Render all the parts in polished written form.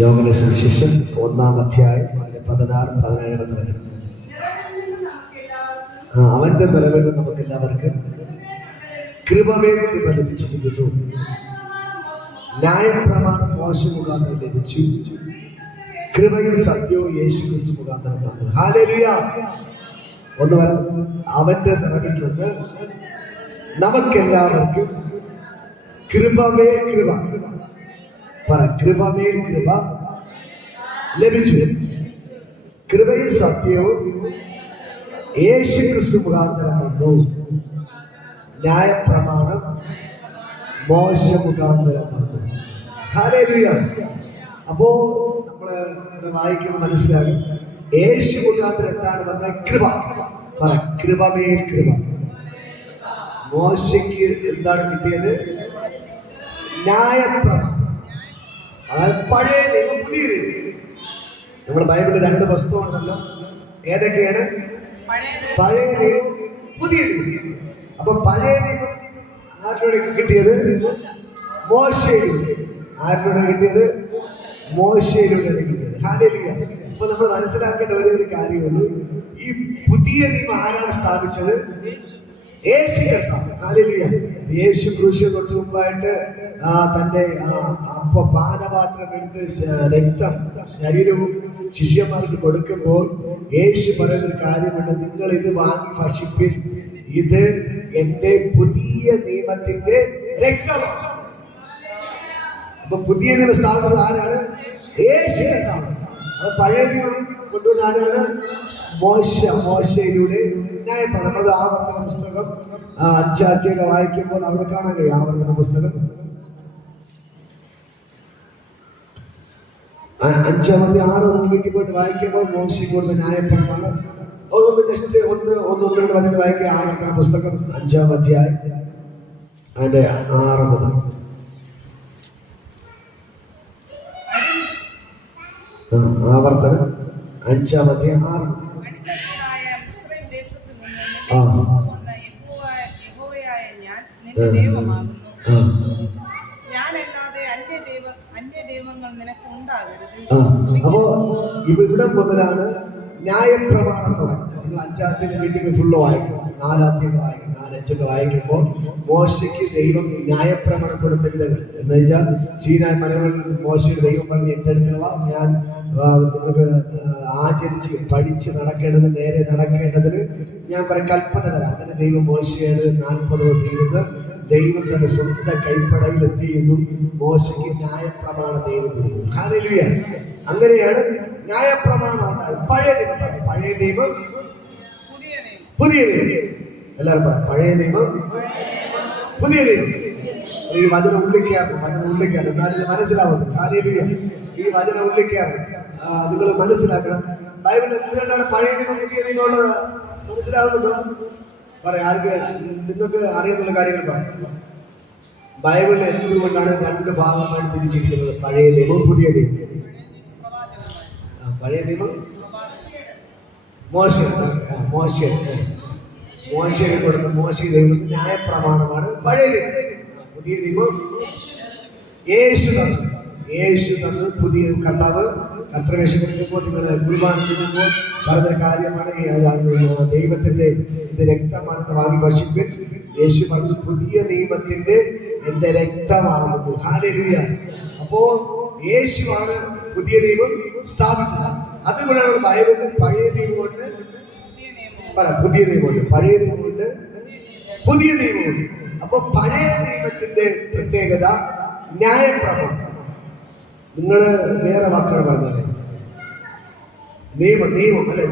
യോഹന്നാന്റെ സുവിശേഷം 1-ാം അധ്യായം 16-17 വചനം. അവന്റെ നിലവിൽ നിന്ന് നമുക്ക് എല്ലാവർക്കും കൃപമേൽ കൃപ ലഭിച്ചിരിക്കുന്നു. ന്യായപ്രമാണം മോശ മുഖാന്തരം ലഭിച്ചു, കൃപയും സത്യവും യേശു ക്രിസ്തു മുഖാന്തരം വന്നു. ഹല്ലേലൂയ. ഒന്ന് പറയാം, അവന്റെ നിലവിൽ നിന്ന് നമുക്കെല്ലാവർക്കും കൃപമേൽ കൃപ, കൃപമേൽ കൃപ ലഭിച്ചു, കൃപയും സത്യവും യേശു ക്രിസ്തു മുഖാന്തരം വന്നു. ന്യായപ്രമാണം മോശ മുഖാന്തരം വന്നു. ഹല്ലേലൂയ. അപ്പോ നമ്മള് ഇവിടെ വായിക്കുമ്പോൾ മനസ്സിലാകും, യേശു മുഖാന്തരം എന്താണ് വന്ന കൃപ. കൃപമേൽ കൃപ. മോശയ്ക്ക് എന്താണ് കിട്ടിയത്? ന്യായപ്രമാണം. അതായത് പഴയ നിയമം, പുതിയ നിയമം. നമ്മുടെ ബൈബിളിൽ 2 പുസ്തകം ഉണ്ടല്ലോ. ഏതൊക്കെയാണ്? പഴയ നിയമം, പുതിയ നിയമം. അപ്പൊ പഴയ നിയമം ആരുടെ കിട്ടിയത്? മോശയിലൂടെ. ആരുടെ കിട്ടിയത്? മോശയിലൂടെയാണ് കിട്ടിയത്. ഹല്ലേലൂയ. അപ്പൊ നമ്മൾ മനസ്സിലാക്കേണ്ട ഒരു കാര്യമുള്ളൂ, ഈ പുതിയ നിയമം ആരാണ് സ്ഥാപിച്ചത്? യേശു കർത്താവ്. ഹല്ലേലൂയ. യേശു ക്രൂശിന് തൊട്ട് മുമ്പായിട്ട് തന്റെ പാനപാത്രം എടുത്ത് രക്തം ശരീരവും ശിഷ്യന്മാർക്ക് കൊടുക്കുമ്പോൾ യേശു പറയുന്നൊരു കാര്യമുണ്ട്, നിങ്ങൾ ഇത് വാങ്ങി ഭക്ഷിപ്പിൻ, ഇത് എന്റെ പുതിയ നിയമത്തിന്റെ രക്തമാണ്. അപ്പൊ പുതിയ നിയമം സ്ഥാപിച്ചത് ആരാണ്? യേശു കർത്താവ്. അത് പഴയ നിയമം കൊണ്ടുവന്ന ആരാണ്? മോശയിലൂടെ ന്യായപ്രമാണം. അത് ആവർത്തന പുസ്തകം 5-ാം അധ്യായം വായിക്കുമ്പോൾ അവിടെ കാണാൻ കഴിയും. ആവർത്തന പുസ്തകം 5-ാം അധ്യായം 6 വീട്ടിൽ പോയിട്ട് വായിക്കുമ്പോൾ മോശയ്ക്ക് കൊടുത്ത ന്യായപ്രമാണം. അതൊന്ന് ജസ്റ്റ് ഒന്ന് വചനം വായിക്കുക. ആവർത്തന പുസ്തകം 5-ാം അധ്യായം അതിന്റെ 6 മുതൽ. ആവർത്തനം 5-ാം അധ്യായം 6 മുതൽ. അപ്പോ ഇവിടെ മുതലാണ് ന്യായപ്രമാണം തുടങ്ങുന്നത്. നിങ്ങൾ 5-ാം അധ്യായം വീട്ടിൽ ഫുള്ള് വായിക്കും, 4-ാം അധ്യായം വായിക്കും, 4-5 വായിക്കുമ്പോൾ മോശയ്ക്ക് ദൈവം ന്യായപ്രമാണം കൊടുത്ത വിധങ്ങൾ എന്ന് വെച്ചാൽ, സീനായ് മലകളിൽ മോശയുടെ ദൈവം പറഞ്ഞ് എന്റെ അടുക്കൽ ഞാൻ നിങ്ങൾക്ക് ആചരിച്ച് പഠിച്ച് നടക്കേണ്ടത്, നേരെ നടക്കേണ്ടതിന് ഞാൻ കൽപ്പന തരാം. അങ്ങനെ ദൈവം മോശയോട് 40 ദിവസം ഇരുന്ന് ദൈവം തന്റെ സ്വന്തം കൈപ്പടയിൽ എന്ത് ചെയ്യുന്നു? മോശയ്ക്ക് ന്യായപ്രമാണം ചെയ്ത് കൊടുക്കുന്നു. ഹല്ലേലൂയ. അങ്ങനെയാണ് ന്യായപ്രമാണം ഉണ്ടായത്. പഴയ നിയമം, പഴയ നിയമം, പുതിയ നിയമം. എല്ലാവരും പറയാം, പഴയ നിയമം, പുതിയ നിയമം. ഈ വചനം ഉള്ളിക്കാറുണ്ട്, എന്നാലും ഇത് മനസ്സിലാവുന്നു. ഹല്ലേലൂയ. ഈ വചനം ഉള്ളിക്കാറുണ്ട്, നിങ്ങൾ മനസ്സിലാക്കണം. ബൈബിളിൽ എന്തുകൊണ്ടാണ് പഴയ നിയമം പുതിയ നിയമം ഉള്ളത്? മനസ്സിലാവുന്നുണ്ടോ? പറയാം, ആർക്ക് നിങ്ങൾക്ക് അറിയാവുന്ന കാര്യങ്ങൾ പറയാം. ബൈബിളിൽ എന്തുകൊണ്ടാണ് 2 ഭാഗമായിട്ട് തിരിച്ചിരിക്കുന്നത്? പഴയ നിയമം, പുതിയ നിയമം. പഴയ നിയമം മോശയെ കൊടുത്ത മോശ ദൈവത്തിന് ന്യായപ്രമാണമാണ് പഴയ നിയമം. പുതിയ നിയമം യേശു തന്നു. പുതിയ കർത്തൃവേഷം എടുക്കുമ്പോൾ നിങ്ങൾ കുർബാന ചെയ്യുമ്പോൾ പറഞ്ഞ കാര്യമാണ്, ദൈവത്തിന്റെ ഇത് രക്തമാണെന്ന് വാങ്ങി ഭക്ഷിപ്പിൻ. യേശു പറഞ്ഞു, പുതിയ നിയമത്തിന്റെ എന്റെ രക്തമാകുന്നു. ഹല്ലേലൂയ. അപ്പോ യേശുവാണ് പുതിയ നിയമം സ്ഥാപിച്ചത്. അതുകൊണ്ടാണ് ബൈബിളിൽ പഴയ നിയമമുണ്ട്, പുതിയ നിയമമുണ്ട്, പഴയ നിയമമുണ്ട്, പുതിയ നിയമമുണ്ട്. അപ്പൊ പഴയ നിയമത്തിന്റെ പ്രത്യേകത ന്യായപ്രമാണം. നിങ്ങള് വേറെ വാക്കുകൾ പറഞ്ഞാലേ നിയമം അല്ലെ,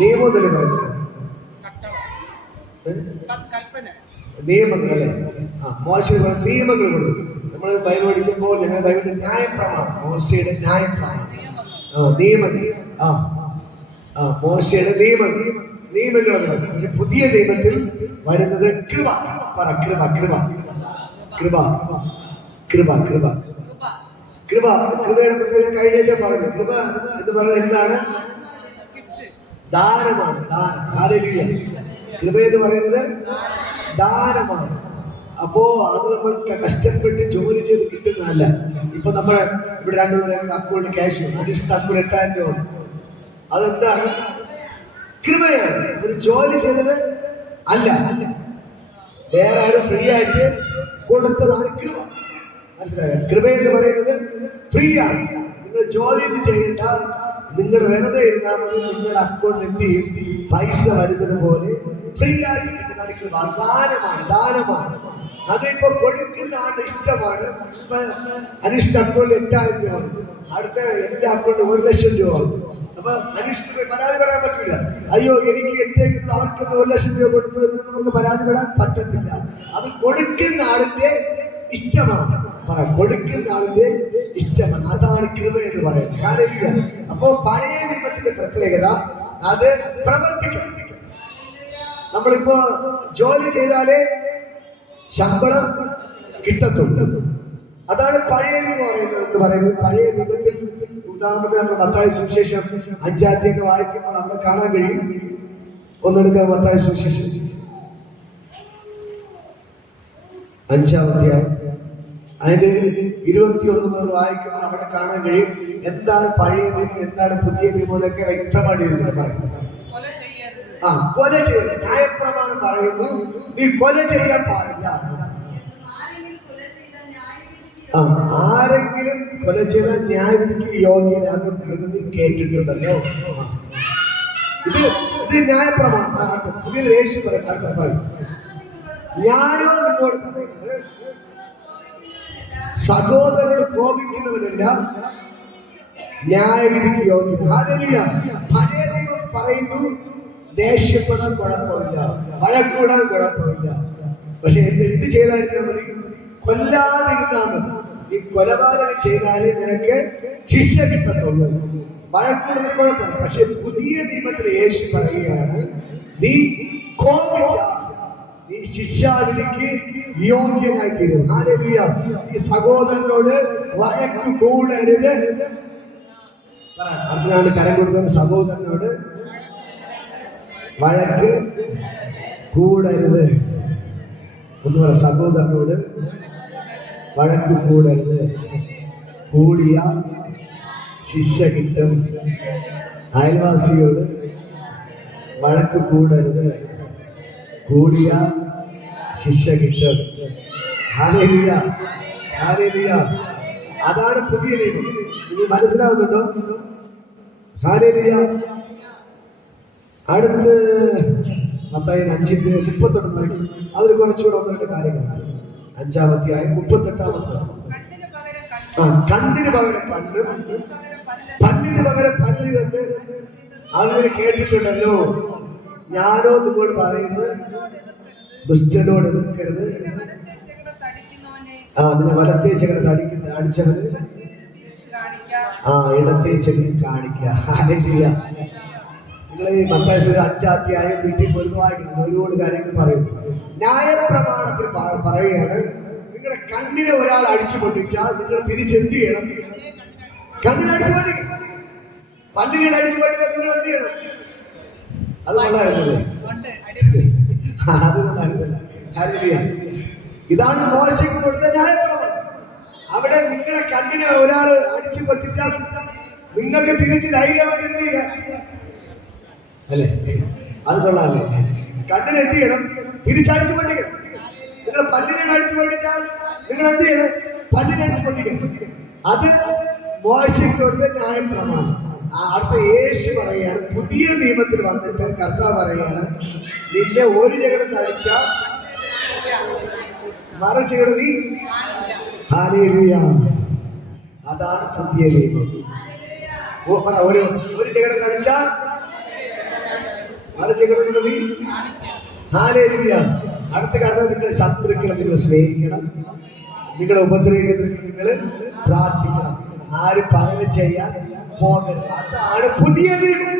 നിയമം എന്നല്ലേ പറഞ്ഞത്? നിയമങ്ങൾ അല്ലെ. മോശം നിയമങ്ങൾ കൊടുത്തു. നമ്മൾ ബൈബിൾ പഠിക്കുമ്പോൾ ഞങ്ങൾ ബൈബിളിന്റെ ന്യായപ്രമാണം, മോശയുടെ ന്യായപ്രമാണം, നിയമങ്ങൾ, മോശയുടെ നിയമങ്ങൾ. പക്ഷെ പുതിയ നിയമത്തിൽ വരുന്നത് കൃപ. കൃപയുടെ പ്രത്യേകത കഴിഞ്ഞ പറഞ്ഞു. കൃപ എന്ന് പറയുന്നത് എന്താണ്? ദാനമാണ്. ഹല്ലേലൂയ. കൃപ എന്ന് പറയുന്നത് ദാനമാണ്. അപ്പോ അത് നമ്മൾ കഷ്ടപ്പെട്ട് ജോലി ചെയ്ത് കിട്ടുന്നതല്ല. ഇപ്പൊ നമ്മളെ ഇവിടെ രണ്ടുപേരും അക്കൗണ്ടിൽ ക്യാഷ് അനിഷ്ട അക്കൗണ്ട് 8000 രൂപ. അതെന്താണ്? കൃപയാണ്. ഒരു ജോലി ചെയ്തത് അല്ല, വേറെ ആരും ഫ്രീ ആയിട്ട് കൊടുത്തതാണ് കൃപ. മനസ്സിലായോ? കൃപ എന്ന് പറയുന്നത് ഫ്രീ ആണ്. നിങ്ങൾ ജോലിയൊന്നും ചെയ്യണ്ട, നിങ്ങൾ വെറുതെ ഇരുന്നാൽ മതി. നിങ്ങളുടെ അക്കൗണ്ടിൽ എന്ത് ചെയ്യും? പൈസ വരുന്നത് പോലെ ഫ്രീ ആയിട്ട് കിട്ടുന്നതാണ് കൃപ. ദാനമാണ്, ദാനമാണ്. അതിപ്പോ കൊടുക്കുന്ന ആളുടെ ഇഷ്ടമാണ്. ഇപ്പൊ അനിഷ്ട അക്കൗണ്ടിൽ 8000 രൂപ, അടുത്ത എന്റെ അക്കൗണ്ട് 1,00,000 രൂപ. അപ്പൊ അനിഷ്ട പരാതി പറയാൻ പറ്റില്ല. അയ്യോ എനിക്ക് എട്ടേക്ക് അവർക്ക് 1,00,000 രൂപ കൊടുത്തു എന്ന് നമുക്ക് പരാതി പെടാൻ പറ്റത്തില്ല. അത് കൊടുക്കുന്ന ആളിന്റെ ഇഷ്ടമാണ്. കൊടുക്കുന്ന ആളിന്റെ ഇഷ്ടമാണ്. അതാണ് കൃപ എന്ന് പറയുന്നത്. കാര്യമില്ല. അപ്പോ പഴയ നിയമത്തിന്റെ പ്രത്യേകത അത് പ്രവർത്തിക്കണം. നമ്മളിപ്പോ ജോലി ചെയ്താലേ ശമ്പളം കിട്ടത്തുള്ളൂ. അതാണ് പഴയ നിയമം എന്ന് പറയുന്നത്. പഴയ നിയമത്തിൽ ഉദാഹരണത്തിന് നമ്മൾ മത്തായി സുവിശേഷം 5-ാം അധ്യായം വായിക്കുമ്പോൾ നമ്മൾ കാണാൻ കഴിയും. ഒന്നെടുക്കുക, മത്തായി സുവിശേഷം 5-ാം അധ്യായം അതിന്റെ 21 മുതൽ വായിക്കുമ്പോൾ അവിടെ കാണാൻ കഴിയും എന്താണ് പഴയ നിയമം, എന്താണ് പുതിയ നിയമം എന്നൊക്കെ വ്യക്തമായിട്ട് ഇതിലൂടെ പറയുന്നു. കൊല ചെയ്യരുത്. ന്യായപ്രമാണം പറയുന്നു നീ കൊല ചെയ്യാൻ പാടില്ല. ആരെങ്കിലും കൊല ചെയ്ത ന്യായവിധിക്ക് യോഗ്യനാകും എന്ന് നീ കേട്ടിട്ടുണ്ടല്ലോ. ഇത് ന്യായപ്രമാണം. പുതിയ യേശു പറയും, ഞാനോ നിങ്ങളോട് പറയുന്നത് സഹോദരനോട് കോപിക്കുന്നവരല്ല ന്യായവിധിക്ക് യോഗ്യത. ഹല്ലേലൂയ. പഴയ നിയമം പറയുന്നു ദേഷ്യപ്പെടാൻ കുഴപ്പമില്ല, വഴക്കൂടാൻ കുഴപ്പമില്ല. പക്ഷെ എന്ത് ചെയ്തായിരുന്നാൽ മതി? കൊല്ലാതിരുന്നാൽ മതി. നീ കൊലപാതകം ചെയ്താലേ നിനക്ക് ശിക്ഷ കിട്ടത്തുള്ളൂ. വഴക്കൂടുന്നതിന് കുഴപ്പമില്ല. പക്ഷെ പുതിയ നിയമത്തിൽ യേശു പറയുകയാണ്, നീ കോപിച്ചാൽ നീ ശിക്ഷാവിധിക്ക് യോഗ്യനായി തീരും. ഹല്ലേലൂയ. ഈ സഹോദരനോട് വഴക്ക് കൂടരുത്. അതിനാണ് കരം കൊടുത്തത്. സഹോദരനോട് വഴക്ക് കൂടരുത്. ഒന്ന് പറ, സഹോദരനോട് വഴക്ക് കൂടരുത്. കൂടിയ ശിക്ഷ കിട്ടും. അയൽവാസിയോട് വഴക്ക് കൂടരുത്. കൂടിയ ശിക്ഷ കിട്ടും. Hallelujah, hallelujah. അതാണ് പുതിയ നിയമം. ഇത് മനസ്സിലാവുന്നുണ്ടോ? ഹല്ലേലൂയ. അടുത്ത് മത്തായി 5:31 അതിൽ കുറച്ചുകൂടെ 1-2 കാര്യങ്ങളുണ്ട്. 5-ാം അധ്യായം 38-ാമത്തെ കണ്ണിന് പകരം കണ്ണും പല്ലിന് പകരം പല്ല് എന്ന് അങ്ങനെ കേട്ടിട്ടുണ്ടല്ലോ. ഞാനോ നിങ്ങളോട് പറയുന്നത് ദുഷ്ടനോട് എതിർക്കരുത്. അതിന് വലത്തേ ചകട അടിച്ചവന് ഇടത്തേ ചകട കാണിക്കുക. ഹല്ലേലൂയ. നിങ്ങൾ ഈ മത്തായി 5-ാം അധ്യായം വീട്ടിൽ പോയി വായിക്കണം. ഒരുപാട് കാര്യങ്ങൾ പറയുന്നു. ന്യായപ്രമാണത്തിൽ പറയുകയാണ്, നിങ്ങളുടെ കണ്ണിനെ ഒരാൾ അടിച്ചു പൊട്ടിച്ചാൽ നിങ്ങൾ തിരിച്ചെന്ത് ചെയ്യണം? കണ്ണിനടിച്ചു പൊട്ടിക്കണം. പല്ലിനെ അടിച്ചു പൊട്ടിച്ചാൽ നിങ്ങൾ എന്ത് ചെയ്യണം? അത് കൊള്ളായിരുന്നല്ലേ? അതുകൊണ്ടായിരുന്നില്ല. ഹല്ലേലൂയ. ഇതാണ് മോശയ്ക്ക് കൊടുത്ത ന്യായപ്രമാണം. അവിടെ നിങ്ങളെ കണ്ണിനെ ഒരാൾ അടിച്ചു പൊട്ടിച്ചാൽ നിങ്ങൾക്ക് തിരിച്ച് ധൈര്യമായിട്ട് എന്ത് ചെയ്യാം? അല്ലേ? അത് കൊള്ളാല്ലേ? കണ്ണിന് എന്ത് ചെയ്യണം? തിരിച്ചടിച്ചു പൊട്ടിക്കണം. നിങ്ങൾ പല്ലിനെ അടിച്ചു പൊട്ടിച്ചാൽ നിങ്ങൾ എന്ത് ചെയ്യണം? പല്ലിനെ അടിച്ചു പൊട്ടിക്കണം. അത് മോശയ്ക്ക് കൊടുത്ത ന്യായപ്രമാണം. അടുത്ത യേശു പറയുകയാണ്, പുതിയ നിയമത്തിൽ വന്നിട്ട് കർത്താവ് പറയുകയാണ്, നിന്നെ ഒരു ജഗടത്ത് അടിച്ചാൽ മറു ജഗട നീ. ഹല്ലേലൂയ. അതാണ് പുതിയ നിയമം. ഒരു ജഗടത്ത് അടിച്ചാൽ മറു ജഗട നീ. ഹല്ലേലൂയ. അടുത്ത കർത്താവ്, നിങ്ങൾ ശത്രുക്കളെ നിങ്ങൾ സ്നേഹിക്കണം, നിങ്ങളെ ഉപദ്രവിക്കുന്നവർക്ക് നിങ്ങൾ പ്രാർത്ഥിക്കണം, ആരും പകരം ചെയ്യാൻ പോകരുത്. അതാണ് പുതിയ നിയമം.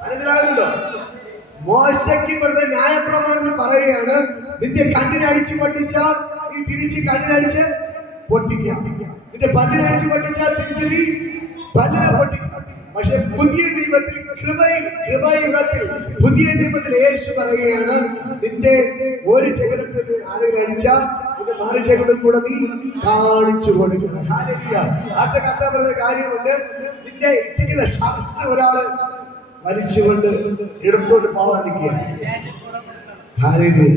മനസ്സിലാകുന്നുണ്ടോ? മോശയ്ക്ക് കൊടുത്ത ന്യായപ്രമാണത്തിൽ പറയുകയാണ്, നിന്റെ കണ്ണിനടിച്ചു പൊട്ടിച്ചാൽ നീ തിരിച്ച് കണ്ണിനടിച്ച് പൊട്ടിക്കുക. നിന്റെ പല്ലിനടിച്ചു പൊട്ടിച്ചാൽ തിരിച്ച് നീ പല്ലിനെ പൊട്ടിക്കുക. പക്ഷെ പുതിയ നിയമത്തിൽ കൃപയുഗത്തിൽ പുതിയ നിയമത്തിൽ യേശു പറയുകയാണ്, നിന്റെ ഒരു ചെകിടത്തിൽ ആരെങ്കിലും അടിച്ചാൽ നിന്റെ മറു ചെകിടും കൂടെ നീ കാണിച്ചു കൊടുക്കണം. ഹല്ലേലൂയ. അടുത്ത കഥ പറഞ്ഞ കാര്യമുണ്ട്. നിന്റെ ഇട്ടിക്കുന്ന ഷർട്ട് ഒരാള് വലിച്ചുകൊണ്ട് എടുത്തോണ്ട് പോവാൻ നിൽക്കുകയാണ്. ഹല്ലേലൂയ.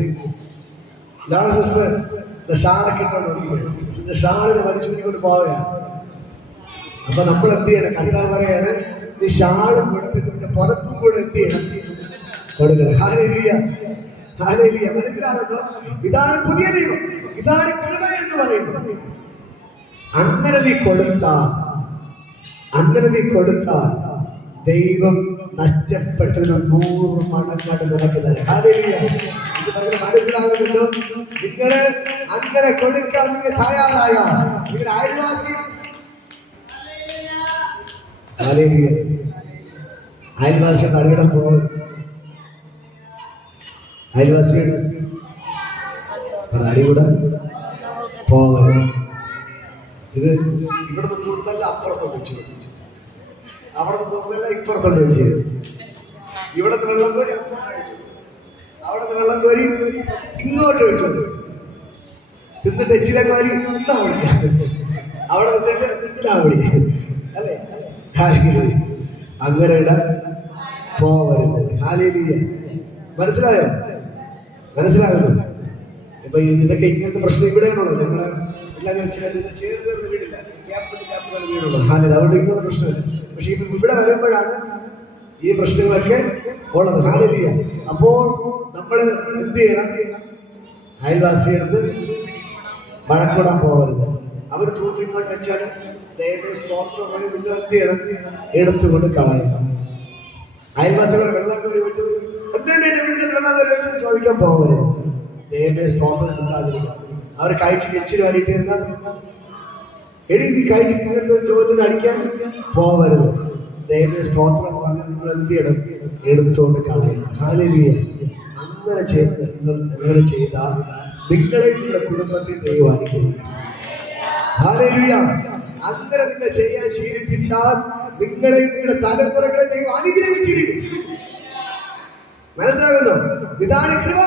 ഷാളൊക്കെ ഇട്ടോണ്ട് ഷാളിനെ വലിച്ചുകൊണ്ട് പോവുകയാണ്. അപ്പൊ നമ്മൾ എന്ത് ചെയ്യണം? കർത്താവ് പറയാണ്, നീ ഷാളും കൊടുത്തിട്ട് നിന്റെ പുറത്തും കൂടെ എന്ത് ചെയ്യണം? കൊടുക്കണം. ഹല്ലേലൂയ. ഹല്ലേലൂയ. മനസ്സിലാകുന്നു? ഇതാണ് പുതിയ നിയമം, ഇതാണ് കൃപ എന്ന് പറയുന്നത്. അങ്ങനെ നീ കൊടുത്താൽ ദൈവം നഷ്ടപ്പെട്ടതിന് 100 മടങ്ങാട്ട് നിനക്ക് തരും. ഹല്ലേലൂയ. ഇത് മനസ്സിലാകുന്നുണ്ടോ? നിങ്ങള് അങ്ങനെ കൊടുക്കാൻ നിങ്ങൾ തയ്യാറായ നിങ്ങളുടെ അയൽവാസി കടയിടാൻ പോകരുത്. അയൽവാസിയുടെ അടികൂടെ പോകരുത്. ഇത് ഇവിടുന്ന് തൂത്തല്ല അപ്പുറത്തോട്ട് വെച്ചു, അവിടെ തൂത്തല്ല ഇപ്പുറത്തോട്ട് വെച്ച്, ഇവിടുന്ന് വെള്ളം കോരി അവിടുന്ന് വെള്ളം കോരി ഇങ്ങോട്ട് വെച്ചു, തിന്നിട്ട് ഇച്ചിരി കോരി ഇന്നാ വിളി, അവിടെ നിന്നിട്ട് ഇന്നാ വിളി, അല്ലേ? അങ്ങനെ പോവരുത്. ഹല്ലേലൂയ. മനസ്സിലാകുന്നു? ഇപ്പൊ ഇതൊക്കെ ഇങ്ങനത്തെ പ്രശ്നം ഇവിടെയാണുള്ളത്. ഞങ്ങള് എല്ലാം ചേർന്ന് വീടില്ല, ഗ്യാപ്പുകൾ വീടുള്ളത്. അതുകൊണ്ട് ഇങ്ങനത്തെ പ്രശ്നമില്ല. പക്ഷെ ഇപ്പൊ ഇവിടെ വരുമ്പോഴാണ് ഈ പ്രശ്നങ്ങളൊക്കെ ഉള്ളത്. ഹല്ലേലൂയ. അപ്പോൾ നമ്മൾ എന്ത് ചെയ്യണം? അയൽവാസിയെടുത്ത് വഴക്കൂടാൻ പോകരുത്. അവർ തൂത്തിങ്ങോട്ട് വെച്ചാൽ ദൈവത്തെ സ്തോത്രം പറഞ്ഞ് നിങ്ങൾ എന്ത് ചെയ്യണം? എടുത്തുകൊണ്ട് കളയണം. അയൽവാസികളെ വെള്ളം കോരി വെച്ചത് എന്തുകൊണ്ട് എന്റെ വീട്ടിൽ വെള്ളം കോരി വെച്ചത് ചോദിക്കാൻ പോകരുത്. ദൈവത്തെ സ്തോത്രം ഉണ്ടാതിരിക്കണം. അവർ കഴിച്ച് വെച്ചിട്ട് അടിക്കുന്ന എടി നീ കഴിച്ച് നിങ്ങളുടെ ചോദിച്ചിട്ട് അടിക്കാൻ പോകരുത്. ദൈവത്തെ സ്തോത്രം പറഞ്ഞ് നിങ്ങൾ എന്ത് ചെയ്യണം? എടുത്തുകൊണ്ട് കളയണം. ഹല്ലേലൂയ. അങ്ങനെ ചെയ്താൽ നിങ്ങളെ നിങ്ങളുടെ കുടുംബത്തെ ദൈവം അനുഗ്രഹിക്കും. ഹല്ലേലൂയ. അങ്ങനെ നിങ്ങൾ ചെയ്യാൻ ശീലിപ്പിച്ചാൽ നിങ്ങളെ നിങ്ങളുടെ തലമുറകളെ ദൈവം അനുഗ്രഹിച്ചിരിക്കും. മനസ്സിലാകുന്നു? ഇതാണ് കൃപ.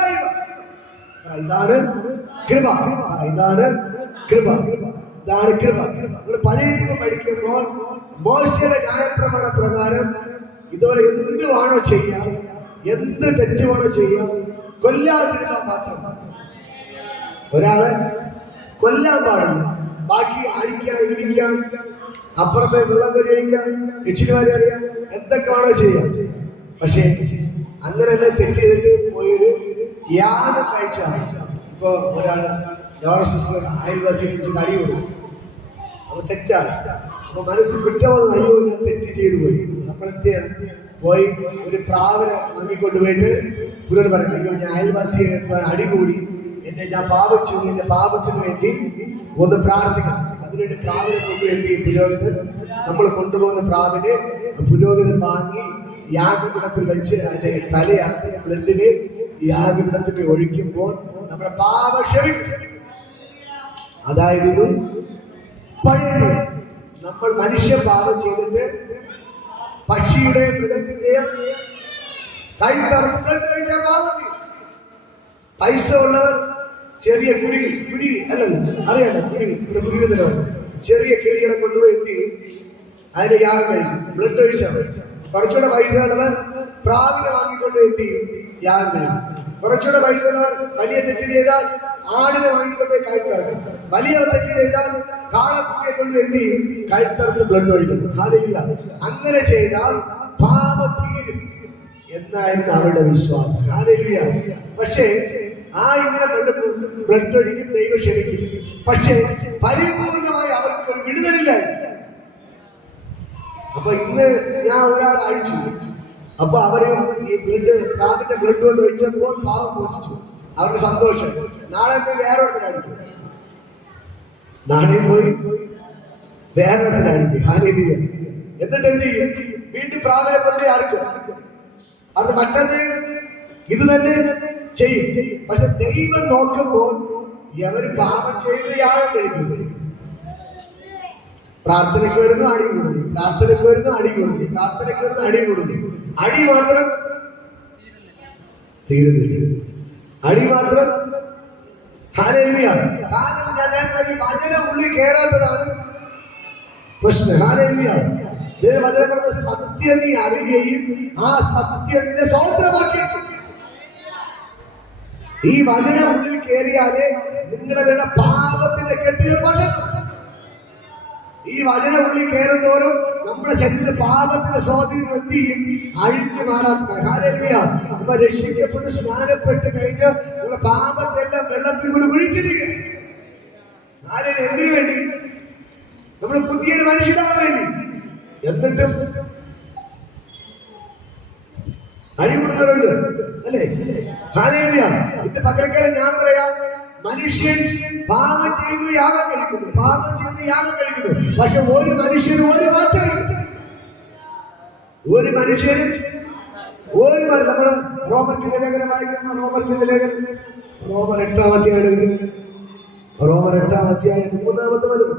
നിങ്ങൾ പഴയ നിയമം പഠിക്കുമ്പോൾ മോശയുടെ ന്യായപ്രമാണ പ്രകാരം ഇതുപോലെ എന്ത് വേണോ ചെയ്യാം, എന്ത് തെറ്റ് വേണോ ചെയ്യാം, കൊല്ലാതിരുന്നാൽ മാത്രം. ഒരാളെ കൊല്ലാൻ പാടില്ല. ബാക്കി അടിക്കാം, ഇടിക്കാം, അപ്പുറത്തെ വെള്ളം കയറി കഴിക്കാം, ഇച്ചിരി അറിയാം, എന്തൊക്കെ വേണോ ചെയ്യാം. പക്ഷെ അങ്ങനെയല്ല തെറ്റ് ചെയ്തിട്ട് പോയൊരു യാഗം കഴിച്ചാൽ, ഇപ്പൊ ഒരാള് അയൽവാസി അടി കൊടുക്കും, അപ്പൊ തെറ്റാണ്. അപ്പൊ മനസ്സ് കുറ്റമെന്ന്, അയ്യോ ഞാൻ തെറ്റ് ചെയ്തു പോയി. നമ്മൾ എന്ത് ചെയ്യണം? പോയി ഒരു പ്രാവിനെ വാങ്ങിക്കൊണ്ടുപോയിട്ട് പുരോട് പറയാം, അയ്യോ ഞാൻ അയൽവാസിയെ അടി കൂടി, ഞാൻ പാപിച്ചു, എന്റെ പാപത്തിന് വേണ്ടി ഒന്ന് പ്രാർത്ഥിക്കണം. അതിനുവേണ്ടി പ്രാവിനെ കൊണ്ട് എന്ത് ചെയ്യും? പുരോഹിതൻ നമ്മൾ കൊണ്ടുപോകുന്ന പ്രാവിനെ പുരോഹിതൻ വാങ്ങി യാഗപീഠത്തിൽ വെച്ച് അതിന്റെ തലയാക്കി ബ്ലഡിന് യാഗപീഠത്തിൽ ഒഴിക്കുമ്പോൾ നമ്മുടെ പാപം ക്ഷമിക്കും. അതായത് പഴയ നമ്മൾ മനുഷ്യ പാപം ചെയ്തിട്ട് പക്ഷിയുടെ മൃഗത്തിന്റെയും കഴുത്തറപ്പുകൾ കഴിച്ചാൽ പാപം. പൈസ ഉള്ളവർ ചെറിയ കുരുവി അല്ലല്ലോ, അറിയാലോ, കുരുവി ചെറിയ കിളികളെ കൊണ്ടുപോയി എന്ത് ചെയ്യും? അതിന്റെ യാഗം കഴിക്കും, ബ്ലഡ് ഒഴിച്ചാൽ. കുറച്ചുകൂടെ പൈസ ഉള്ളവർ പ്രാവിനെ വാങ്ങിക്കൊണ്ട് എന്ത് ചെയ്യും? യാഗം കഴിക്കും. കുറച്ചുകൂടെ പൈസ ഉള്ളവർ വലിയ തെറ്റ് ചെയ്താൽ ആടിനെ വാങ്ങിക്കൊണ്ട് കഴുത്തറക്കും. വലിയ തെറ്റ് ചെയ്താൽ കാളക്കുട്ടിയെ കൊണ്ട് എന്ത് ചെയ്യും? കഴുത്തറത്ത് ബ്ലഡ് ഒഴിക്കുന്നു. ഹല്ലേലൂയ. അങ്ങനെ ചെയ്താൽ പാപം തീരും എന്നായിരുന്നു അവരുടെ വിശ്വാസം. ഹല്ലേലൂയ. പക്ഷേ ഇങ്ങനെ ബ്ലഡ് ഒഴിക്കും, ദൈവം ക്ഷമിക്കും. പക്ഷെ പരിപൂർണമായി അവർക്ക് ഒരു വിടുതലില്ല. അപ്പൊ ഇന്ന് ഞാൻ ഒരാളെ അടിച്ചു, അപ്പൊ അവര് ഈ പ്രാവിന്റെ ബ്ലഡ് കൊണ്ട് ഒഴിച്ചപ്പോൾ പാവം മോചിച്ചു, അവർക്ക് സന്തോഷം. നാളെ പോയി വേറൊരുത്തരെ അടിക്കും, നാളെയും പോയി വേറൊരുത്തരെ അടിക്കും. ഹല്ലേലൂയ. എന്നിട്ട് എന്ത് ചെയ്യും? വീട്ടിൽ പ്രാവിനെ കൊണ്ട് അറുക്കും. അത് മറ്റത് ഇത് തന്നെ ചെയ്യും. പക്ഷെ ദൈവം നോക്കുമ്പോൾ എവര് പാപം ചെയ്ത് യാഗം കഴിക്കും. പ്രാർത്ഥനയ്ക്ക് വരുന്നു അടി കൂടുന്നു, പ്രാർത്ഥനയ്ക്ക് വരുന്നു അടി കൂടുന്നു, പ്രാർത്ഥനയ്ക്ക് വരുന്നു അടി കൂടുന്നു. അടി മാത്രം തീരുന്നില്ല, അടി മാത്രം. ഹല്ലേലൂയ. കാരണം ഞാൻ ഈ വചനം ഉള്ളിൽ കയറാത്തതാണ് പ്രശ്നം. ഹല്ലേലൂയ. വചനം പറഞ്ഞ സത്യം നീ അറിയുകയും ആ സത്യം നിന്നെ സ്വതന്ത്രമാക്കിയേക്കും. ഈ വചനം ഉള്ളിൽ കയറിയാലേ നിങ്ങളുടെ പാപത്തിന്റെ കെട്ടുകൾ മാറ്റും. ഈ വചനം ഉള്ളിൽ കയറുന്നതോറും നമ്മുടെ ശരീരത്തിൽ പാപത്തിന്റെ സ്വാധീനം എന്ത് ചെയ്യും? അഴിഞ്ഞു മാറാത്ത. ഹല്ലേലൂയ. നമ്മൾ രക്ഷിക്കപ്പെട്ട് സ്നാനപ്പെട്ട് കഴിഞ്ഞ് നമ്മുടെ പാപത്തെല്ലാം വെള്ളത്തിൽ കൂടി ഒഴിച്ചിടുക. ആരെയും എന്തിനു വേണ്ടി? നമ്മൾ പുതിയൊരു മനുഷ്യനാകാൻ വേണ്ടി. എന്നിട്ടും അടികൂടുന്നവരുണ്ട് അല്ലേ? ഹല്ലേലൂയ. ഇത് പകരക്കാരൻ ഞാൻ പറയാം, മനുഷ്യൻ പാപം ചെയ്യുന്ന യാഗം കഴിക്കുന്നു, പാപം ചെയ്യുന്ന യാഗം കഴിക്കുന്നു. പക്ഷെ ഒരു മനുഷ്യന് ഒരു മാറ്റം, ഒരു മനുഷ്യന് ഒരു നമ്മള് റോമർക്കിന്റെ ലേഖനം വായിക്കുന്ന റോമർക്കിന്റെ ലേഖനം റോമർ 8-ാം അധ്യായം, റോമർ 8-ാം അധ്യായം 3-ാമത്തെ വചനം.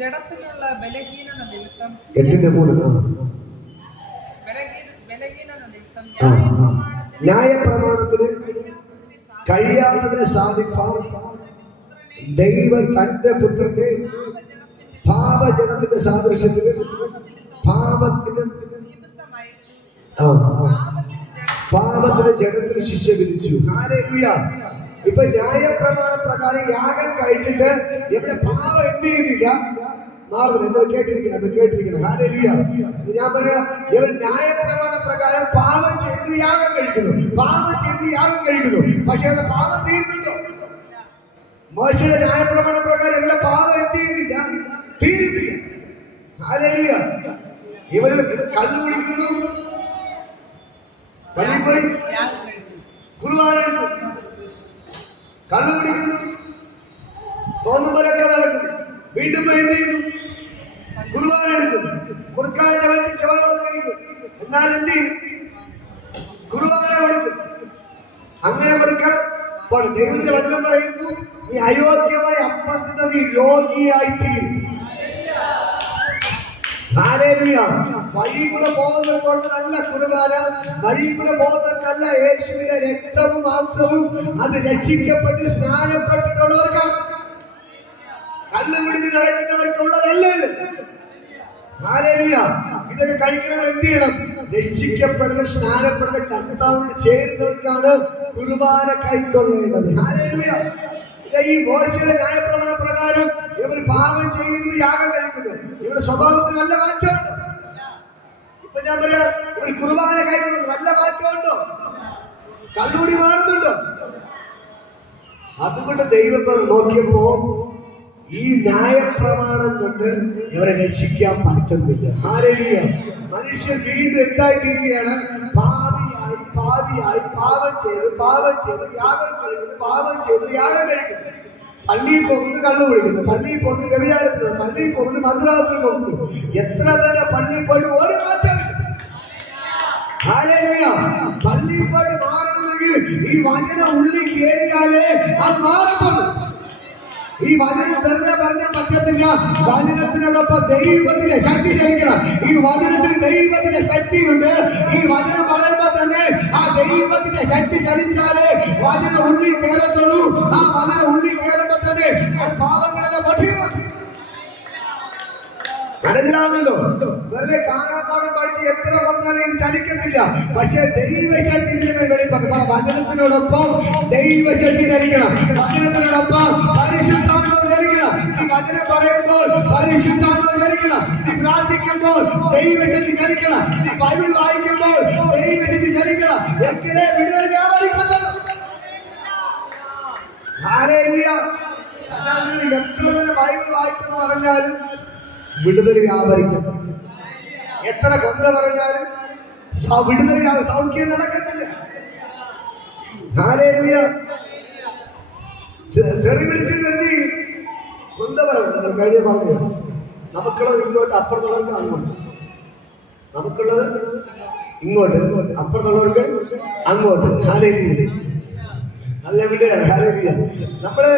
ജഡത്തിലുള്ള ബലഹീനത നിമിത്തം 8:3 ന്യായപ്രമാണത്തിന് കഴിയാത്തതിനെ സാധിപ്പാൻ ദൈവം തന്റെ പുത്രന്റെ പാപജനത്തിന്റെ സാദൃശ്യത്തിന് പാപത്തിന്റെ ജഡത്തിൽ ശിക്ഷ വിധിച്ചു. ഹല്ലേലൂയ. ഇപ്പൊ ന്യായപ്രമാണ പ്രകാരം യാഗം കഴിച്ചിട്ട് ഇവിടെ പാപം എന്ത് ചെയ്യുന്നില്ല? മാറുന്നില്ല. കേട്ടിരിക്കണം. ഹല്ലേലൂയ. ഞാൻ പറയാം, ഇവർ ന്യായപ്രമാണ പ്രകാരം പാപം ചെയ്ത് യാഗം കഴിക്കുന്നു, പാപം ചെയ്ത് യാഗം കഴിക്കുന്നു. പക്ഷെ ഇവിടെ പാപം തീരുന്നുണ്ടോ? മോശയുടെ ന്യായപ്രമാണ പ്രകാരം ഇവിടെ പാപം എന്ത് ചെയ്യുന്നില്ല? തീരുന്നില്ല. ഹല്ലേലൂയ. ഇവർ കള്ളു കുടിക്കുന്നു, പള്ളിയിൽ പോയി കുർബാനെടുക്കും, കള്ളു കുടിക്കുന്നു, തോന്നുമ്പോലൊക്കെ നടക്കും, വീണ്ടും പോയി എന്ത് ചെയ്യുന്നു? കുർബാനെടുക്കും, കുറുക്കാനെ വെച്ച് ചോരം കഴിക്കും. എന്നാൽ എന്ത് ചെയ്യും? കുർബാന കൊടുക്കും. അങ്ങനെ കൊടുക്കാൻ ദൈവത്തിന്റെ വചനം പറയുന്നു, നീ അയോഗ്യമായി അപ്പത്തിന് നീ രോഗിയായി തീരും. ഹല്ലേലൂയ. വഴി കൂടെ പോകുന്നവർക്കുള്ളതല്ല കുർബാന, വഴി കൂടെ പോകുന്നവർക്കല്ല യേശുവിന്റെ രക്തവും മാംസവും. അത് രക്ഷിക്കപ്പെട്ട് സ്നാനപ്പെട്ടിട്ടുള്ളവർക്കാണ്. കല്ല് കുടിച്ച് നടക്കുന്നവർക്കുള്ളതല്ല ഇത്. ഹല്ലേലൂയ. ഇതൊക്കെ കഴിക്കണവർ എന്ത് ചെയ്യണം? രക്ഷിക്കപ്പെടുന്ന സ്നാനപ്പെടുന്ന കർത്താവിനോട് ചേരുന്നവർക്കാണ് കുർബാന കൈക്കൊള്ളേണ്ടത്. ഹല്ലേലൂയ. ഈ മോശയുടെ ന്യായപ്രമാണ പ്രകാരം ഇവർ പാപം ചെയ്യുന്നു, യാഗം കഴിക്കുന്നു. ഇവരുടെ സ്വഭാവത്തിന് നല്ല മാറ്റമുണ്ടോ? ഇപ്പൊ ഞാൻ പറയാം, ഇവർ കുർബാന കൈക്കൊള്ളുന്നത് നല്ല മാറ്റമുണ്ടോ? കള്ളുകൂടി മാറുന്നുണ്ടോ? അതുകൊണ്ട് ദൈവം നോക്കിയപ്പോ ഈ ന്യായപ്രമാണം കൊണ്ട് ഇവരെ രക്ഷിക്കാൻ പറ്റുന്നില്ല. ഹല്ലേലൂയ. മനുഷ്യൻ വീണ്ടും എന്തായി തീരുകയാണ്? പാപിയായി പാപം ചെയ്ത് യാഗം കഴിക്കുന്നു, പാപം ചെയ്ത് യാഗം കഴിക്കുന്നു. പള്ളിയിൽ പോകുന്നത് കള്ളു കുടിക്കുന്നു, പള്ളിയിൽ പോകുന്നത് വ്യഭിചാരത്തിന്, പള്ളിയിൽ പോകുന്നത് മന്ത്രവാദത്തിന് പോകുന്നു. എത്ര തന്നെ പള്ളിയിൽ പോയിട്ട് ഒരു മാറ്റമില്ല. ഹല്ലേലൂയ. പള്ളിയിൽ പോയിട്ട് മാറണമെങ്കിൽ ഈ വചനം ഉള്ളിൽ കയറിയാലേ അത് മാറത്തുള്ളൂ. ഈ വചനം വെറുതെ പറഞ്ഞാൽ പറ്റത്തില്ല. വചനത്തിനോടൊപ്പം ദൈവത്തിന്റെ ശക്തി ചലിക്കണം. ഈ വചനത്തിന് ദൈവത്തിന്റെ ശക്തിയുണ്ട്. ഈ വചനം പറയുമ്പോൾ തന്നെ ആ ദൈവത്തിന്റെ ശക്തി ചലിച്ചാലേ വചനം ഉള്ളിൽ കയറത്തുള്ളൂ. ആ വചനം ഉള്ളിൽ കയറുമ്പോൾ തന്നെ അത് പാപങ്ങളെല്ലാം പഠിക്കണം. മനസ്സിലാവുന്നുണ്ടോ? വെറുതെ കാണാപ്പാടം പഠിച്ച് എത്ര പറഞ്ഞാലും ഇത് ചലിക്കത്തില്ല. പക്ഷെ ദൈവശക്തി ഇതിനെ വെളിപ്പാക്കും. വചനത്തിനോടൊപ്പം ദൈവശക്തി ചലിക്കണം. വചനത്തിനോടൊപ്പം പരിശുദ്ധാത്മാവ് ചലിക്കണം. ഈ വചനം പറയുമ്പോൾ പരിശുദ്ധാത്മാവ് ചലിക്കണം. നീ പ്രാർത്ഥിക്കുമ്പോൾ ദൈവശക്തി ചലിക്കണം. നീ ബൈബിൾ വായിക്കുമ്പോൾ ദൈവശക്തി ചലിക്കണം. എങ്ങനെ വിടുതൽ വ്യാപരിക്കത്തുള്ളൂ. ഹല്ലേലൂയ. അല്ലാതെ എത്ര തന്നെ ബൈബിൾ വായിച്ചെന്ന് പറഞ്ഞാലും വിടുതൽ വ്യാപരിക്കും. എത്ര കൊന്ത പറഞ്ഞാലും വിടുതൽ സൗഖ്യം നടക്കത്തില്ല. ഹല്ലേലൂയ. ചെറി വിളിച്ചിട്ട് എന്ത് ചെയ്യും? കൊന്ത പറയും. നിങ്ങൾ കഴിഞ്ഞ പറഞ്ഞു, നമുക്കുള്ളത് ഇങ്ങോട്ട്, അപ്പുറത്തുള്ളവർക്ക് അങ്ങോട്ട്. നമുക്കുള്ളത് ഇങ്ങോട്ട്, അപ്പുറത്തുള്ളവർക്ക് അങ്ങോട്ട്. ഹല്ലേലൂയ. നല്ല വിടുകയാണ്. ഹല്ലേലൂയ. നമ്മള്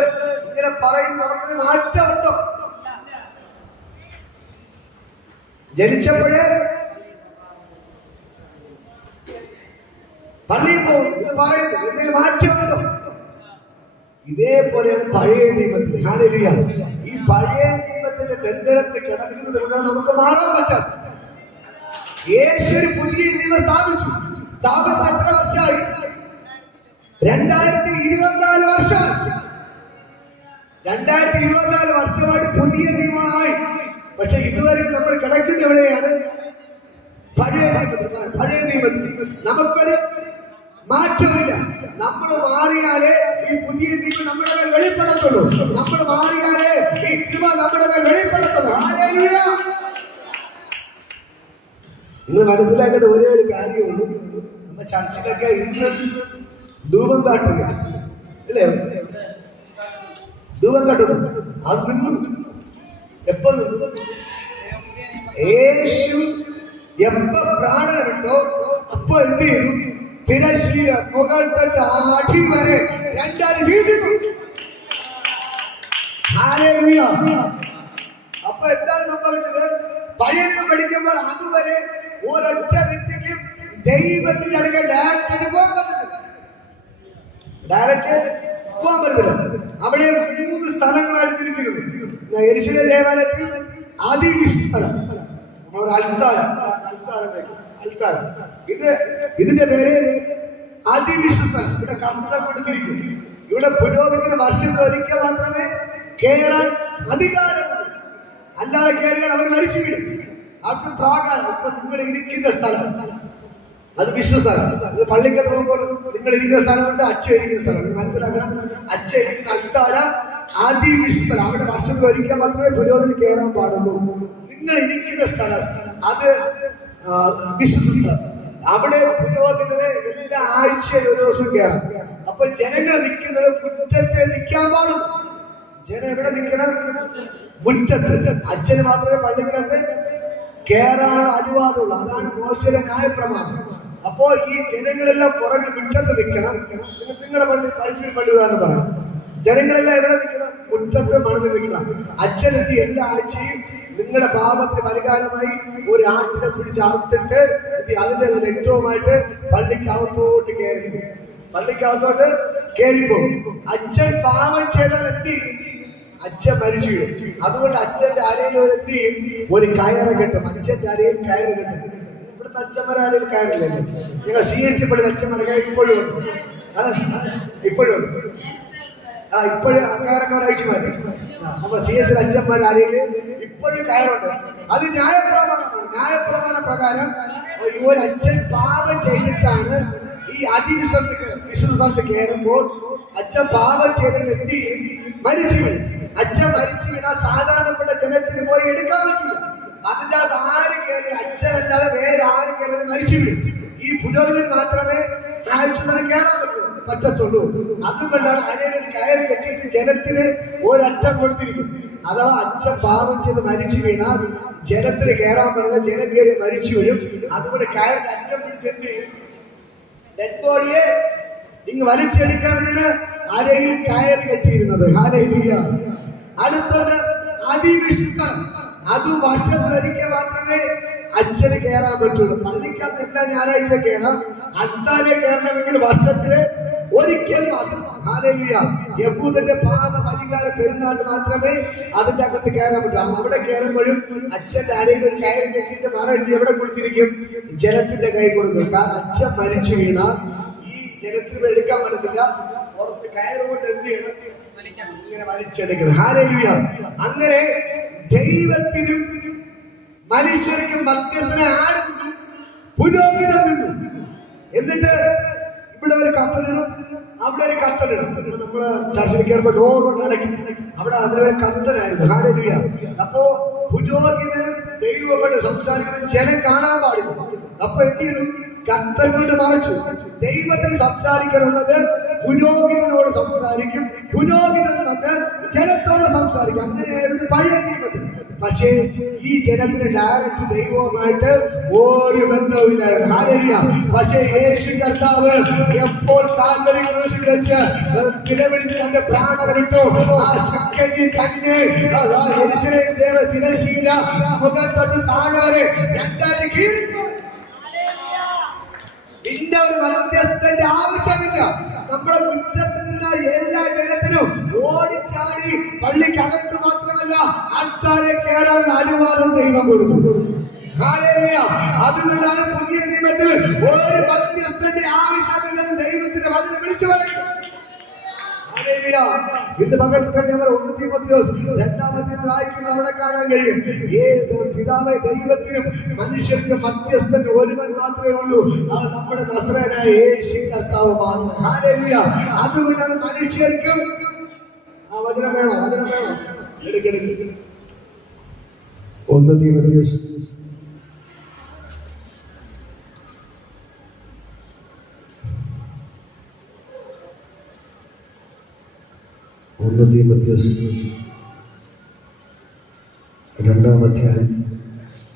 ഇങ്ങനെ പറയുന്നു, നമുക്കൊരു മാറ്റമുണ്ടോ? ജനിച്ചപ്പോഴേ പള്ളിയിൽ പോകും, ഇത് പറയുന്നു, എന്തെങ്കിലും മാറ്റമുണ്ടോ? ഇതേപോലെയാണ് പഴയ നിയമത്തിൽ. ഹല്ലേലൂയ. ഈ പഴയ നിയമത്തിന്റെ ബന്ധനത്തിൽ കിടക്കുന്നത് കൊണ്ടാണ് നമുക്ക് മാറാൻ പറ്റാത്തത്. യേശു ഒരു പുതിയ നിയമം സ്ഥാപിച്ചു. സ്ഥാപിച്ചിട്ട് എത്ര വർഷമായി? 2024 വർഷമായി. 2024 വർഷമായിട്ട് പുതിയ നിയമമായി. പക്ഷെ ഇതുവരെ നമ്മൾ കിടക്കുന്ന എവിടെയാണ്? പഴയ നിയമത്തിൽ. പഴയ നിയമത്തിൽ നമുക്കൊരു മാറ്റമില്ല. നമ്മൾ മാറിയാലേ ഈ പുതിയ നിയമം നമ്മുടെ മേൽ വെളിപ്പെടത്തുള്ളൂ. നമ്മൾ മാറിയാലേ ഈ കൃപ നമ്മുടെ മേൽ വെളിപ്പെടത്തുള്ളൂ. ഹല്ലേലൂയ. നിങ്ങൾ മനസ്സിലാക്കേണ്ട ഒരേ ഒരു കാര്യമുള്ളൂ. നമ്മ ചർച്ചിലൊക്കെ ഇന്ന് ധൂപം കാട്ടുക അല്ലേ? ധൂപം കാട്ടുന്നു. അത് നിന്നു. എപ്പോ നിന്നു? യേശു എപ്പ പ്രാണന വിട്ടോ അപ്പൊ എന്ത് ചെയ്തു? തിരശ്ശീല മുകൾ തൊട്ട് അടി വരെ രണ്ടാല് വീട്ടിട്ടു. ഹല്ലേലൂയ. അപ്പൊ എന്താണ് സംഭവിച്ചത്? പഴയ പഠിക്കുമ്പോൾ അതുവരെ ഒരൊറ്റ വ്യക്തിക്കും ദൈവത്തിന്റെ അടുക്കൽ ഡയറക്റ്റ് പോകാൻ പറ്റത്തില്ല. ഡയറക്റ്റ് പോകാൻ പറ്റത്തില്ല. അവിടെ 3 സ്ഥലങ്ങളായിട്ട് തിരിച്ചിരുന്നു. യെരൂശലേം ദേവാലയത്തിൽ അതിവിശുദ്ധ സ്ഥലം, നമ്മളൊരു അൽത്താരം. ഇതിന്റെ പേര് അതിവിശുദ്ധ സ്ഥലം. ഇവിടെ കർത്തം കൊടുത്തിരിക്കും. ഇവിടെ പുരോഹിതന് വർഷത്തിൽ ഒരിക്കൽ മാത്രമേ കേറാൻ അധികാരമുള്ളൂ. അല്ലാതെ കയറിയാൽ അവർ മരിച്ചു വീഴും. അവിടുത്തെ പ്രാകാരം, ഇപ്പൊ നിങ്ങൾ ഇരിക്കുന്ന സ്ഥലം അത് വിശുദ്ധ സ്ഥലം. പള്ളിക്കത്ത് പോകുമ്പോൾ നിങ്ങൾ ഇരിക്കുന്ന സ്ഥലമുണ്ട്, അച്ഛൻ ഇരിക്കുന്ന സ്ഥലം. മനസ്സിലാക്കണം. അച്ഛൻ ഇരിക്കുന്ന അൽത്താര അതിവിശുദ്ധ. അവിടെ വർഷത്തിൽ ഒരിക്കൽ മാത്രമേ പുരോഹിതന് കയറാൻ പാടുള്ളൂ. നിങ്ങൾ ഇരിക്കുന്ന സ്ഥലം അത് വിശുദ്ധ സ്ഥലം. അവിടെ പുരോഹിതന് എല്ലാ ആഴ്ചയും ഒരു ദിവസം കയറാം. അപ്പൊ ജനങ്ങൾ നിൽക്കുന്നത് മുറ്റത്തെ നിൽക്കാൻ പാടും. ജനം എവിടെ നിൽക്കണം? മുറ്റത്ത്. അച്ഛന് മാത്രമേ പള്ളിക്കകത്ത് കേറാൻ അനുവാദമുള്ളൂ. അതാണ് മോശയുടെ ന്യായപ്രമാണം. അപ്പോ ഈ ജനങ്ങളെല്ലാം പുറകിൽ മുറ്റത്ത് നിൽക്കണം. നിങ്ങളുടെ പള്ളി പരിചയ പള്ളി ഉദാഹരണം പറയാം. ജനങ്ങളെല്ലാം എവിടെ നിൽക്കണം? മുറ്റത്ത് മണലിൽ നിൽക്കണം. അച്ഛനെത്തി എല്ലാ ആഴ്ചയും നിങ്ങളുടെ പാപത്തിന് പരിഹാരമായി ഒരു ആട്ടിനെ പിടിച്ച് അറുത്തിട്ട് അതിന്റെ രക്തവുമായിട്ട് പള്ളിക്കകത്തോട്ട് കയറി. പള്ളിക്കകത്തോട്ട് കയറിപ്പോകും. അച്ഛൻ പാപം ചെയ്താൽ എത്തി അച്ഛൻ മരിച്ചു. അതുകൊണ്ട് അച്ഛന്റെ അരയിൽ എത്തി ഒരു കയറ് കെട്ടും. അച്ഛന്റെ അരയിൽ കയറ് കെട്ടും. ഇവിടുത്തെ അച്ഛന്മാരെ അരയിൽ കയറില്ലല്ലോ. ഞങ്ങൾ CHC പള്ളി അച്ഛന്മാരെ കയറി ഇപ്പോഴും ഉണ്ട്. ഇപ്പോഴും ഉണ്ട്. ഇപ്പോഴും കയറൊക്കെ അയച്ചു മാറ്റി. നമ്മുടെ CHC അച്ഛന്മാരെ അരയിൽ ഇപ്പോഴും കയറുണ്ട്. അത് ന്യായപ്രമാണമാണ്. ന്യായപ്രമാണ പ്രകാരം ഒരു അച്ഛൻ പാപം ചെയ്തിട്ടാണ് ഈ വിശുദ്ധ സ്ഥലത്ത് കയറുമ്പോൾ അച്ഛൻ പാപം ചെയ്തെത്തി മരിച്ചു വീഴും. അച്ഛൻ മരിച്ചു വീണാൽ സാധാരണപ്പെട്ട ജനത്തിന് പോയി എടുക്കാൻ പറ്റില്ല. അതിൻ്റെ അത് ആര് കയറി അച്ഛനല്ലാതെ വേറെ ആര് കയറി മരിച്ചു വീഴും. ഈ പുരോഹിതൻ മാത്രമേ ആഴ്ചത്തിന് കയറാൻ പറ്റത്തുള്ളൂ. അതുകൊണ്ടാണ് അരയിൽ കയറി കെട്ടിയിട്ട് ജനത്തിന് ഒരറ്റം കൊടുത്തിരിക്കും. അഥവാ അച്ഛൻ പാപം ചെയ്ത് മരിച്ചു വീണാൽ ജനത്തിന് കയറാൻ പറഞ്ഞാൽ ജനം കയറി മരിച്ചു വരും. അതുകൊണ്ട് കയറിന്റെ അറ്റം പിടിച്ചെത്തി ഡെഡ് ബോഡിയെ ഇങ്ങ് വലിച്ചെടുക്കാൻ വേണ്ടിയാണ് അരയിൽ കയറി കെട്ടിയിരുന്നത്. ഹല്ലേലൂയ. അടുത്തത് അതിവിശുദ്ധ. അതും വർഷത്തിലൊരിക്കൽ മാത്രമേ അച്ഛന് കയറാൻ പറ്റുള്ളൂ. പള്ളിക്കകത്ത് എല്ലാ ഞായറാഴ്ച കയറാം. അൽത്താരെ കയറണമെങ്കിൽ വർഷത്തില് ഒരിക്കൽ മാത്രം. ഹല്ലേലൂയ. യഹൂദന്റെ പാപ പരിഹാര പെരുന്നാൾ മാത്രമേ അതിന്റെ അകത്ത് കയറാൻ പറ്റൂ. അവിടെ കയറുമ്പോഴും അച്ഛന്റെ അരയിൽ ഒരു കയറി കെട്ടിയിട്ട് മറണ്ടി എവിടെ കൊടുത്തിരിക്കും? ജനത്തിന്റെ കൈ കൊടുക്കും. കാരണം അച്ഛൻ മരിച്ചു വീണ ഈ ജനത്തിന് എടുക്കാൻ പറ്റത്തില്ല. പുറത്ത് കയറുകൊണ്ട് എന്ത് ചെയ്യണം? ഇങ്ങനെ വലിച്ചെടുക്കണം. ഹല്ലേലൂയ. അങ്ങനെ ദൈവത്തിനും മനുഷ്യർക്കും മധ്യസ്ഥനെ ആര് നിന്നു? പുരോഹിതൻ നിന്നു. എന്നിട്ട് ഇവിടെ ഒരു കത്തലിടും, അവിടെ ഒരു കത്തലിടും. നമ്മള് ചർച്ചയിൽ കയറുമ്പോൾ ഡോർ കൊണ്ട് അടയ്ക്കും. അവിടെ അതിലൊരു കത്തനായിരുന്നു. ഹല്ലേലൂയ. അപ്പോ പുരോഹിതനും ദൈവമായിട്ട് സംസാരിക്കുന്നത് ജനം കാണാൻ പാടില്ല. അപ്പൊ എന്ത് ചെയ്തു? കത്തൽ കൊണ്ട് മറച്ചു. ദൈവത്തിന് സംസാരിക്കാനുള്ളത് പുരോഹിതനോട് സംസാരിക്കും, പുരോഹിതൻ വന്ന് ജനത്തോട് സംസാരിക്കും. അങ്ങനെയായിരുന്നു പഴയ നിയമത്തിൽ. പക്ഷേ ഈ ജനത്തിന് ഡയറക്റ്റ് ദൈവവുമായിട്ട് ഒരു ബന്ധവുമില്ലായിരുന്നു. ഹല്ലേലൂയ. പക്ഷേ യേശു കർത്താവ് എപ്പോൾ കാൽവരി ക്രൂശിൽ വെച്ച് നിലവിളിച്ച് തന്റെ പ്രാണനിട്ടു, ആ സെക്കൻഡിൽ തന്നെ യെരൂശലേം ദേവ തിരശീല മുഖം തൊട്ട് താഴെ വരെ രണ്ടായിട്ട് കീറി. ഇന്ന ഒരു മധ്യസ്ഥന്റെ ആവശ്യമില്ല. നമ്മുടെ മുറ്റത്ത് നിന്ന എല്ലാ ജനത്തിനും ഓടിച്ചാടി പള്ളിക്കകത്ത് മാത്രമല്ല ആൾക്കാരെ കയറാൻ അനുവാദം ദൈവം കൊടുത്തു. ഹല്ലേലൂയ. അതുകൊണ്ടാണ് പുതിയ നിയമത്തിൽ ഒരു മധ്യസ്ഥന്റെ ആവശ്യമില്ലെന്ന് ദൈവത്തിന്റെ വചനം വിളിച്ചു പറയുന്നത്. ഇന്ന് പകൽക്കറിയാൻ 1 തീമോഥെയോസ് 2-ാം അധ്യായം വായിക്കുമ്പോൾ അവിടെ കാണാൻ കഴിയും, പിതാവായ ദൈവത്തിനും മനുഷ്യർക്കും മധ്യസ്ഥൻ ഒരുവൻ മാത്രമേ ഉള്ളൂ, അത് നമ്മുടെ നസ്രയനായ യേശു കർത്താവ് മാത്രം. ഹല്ലേലൂയ. അതുകൊണ്ടാണ് മനുഷ്യർക്കും ആ വചനം വേണോ? വചനം വേണോ? എടുക്കെടുക്ക്. 1 തീമോഥെയോസ് 1 തീമോഥെയോസ് 2-ാം അധ്യായം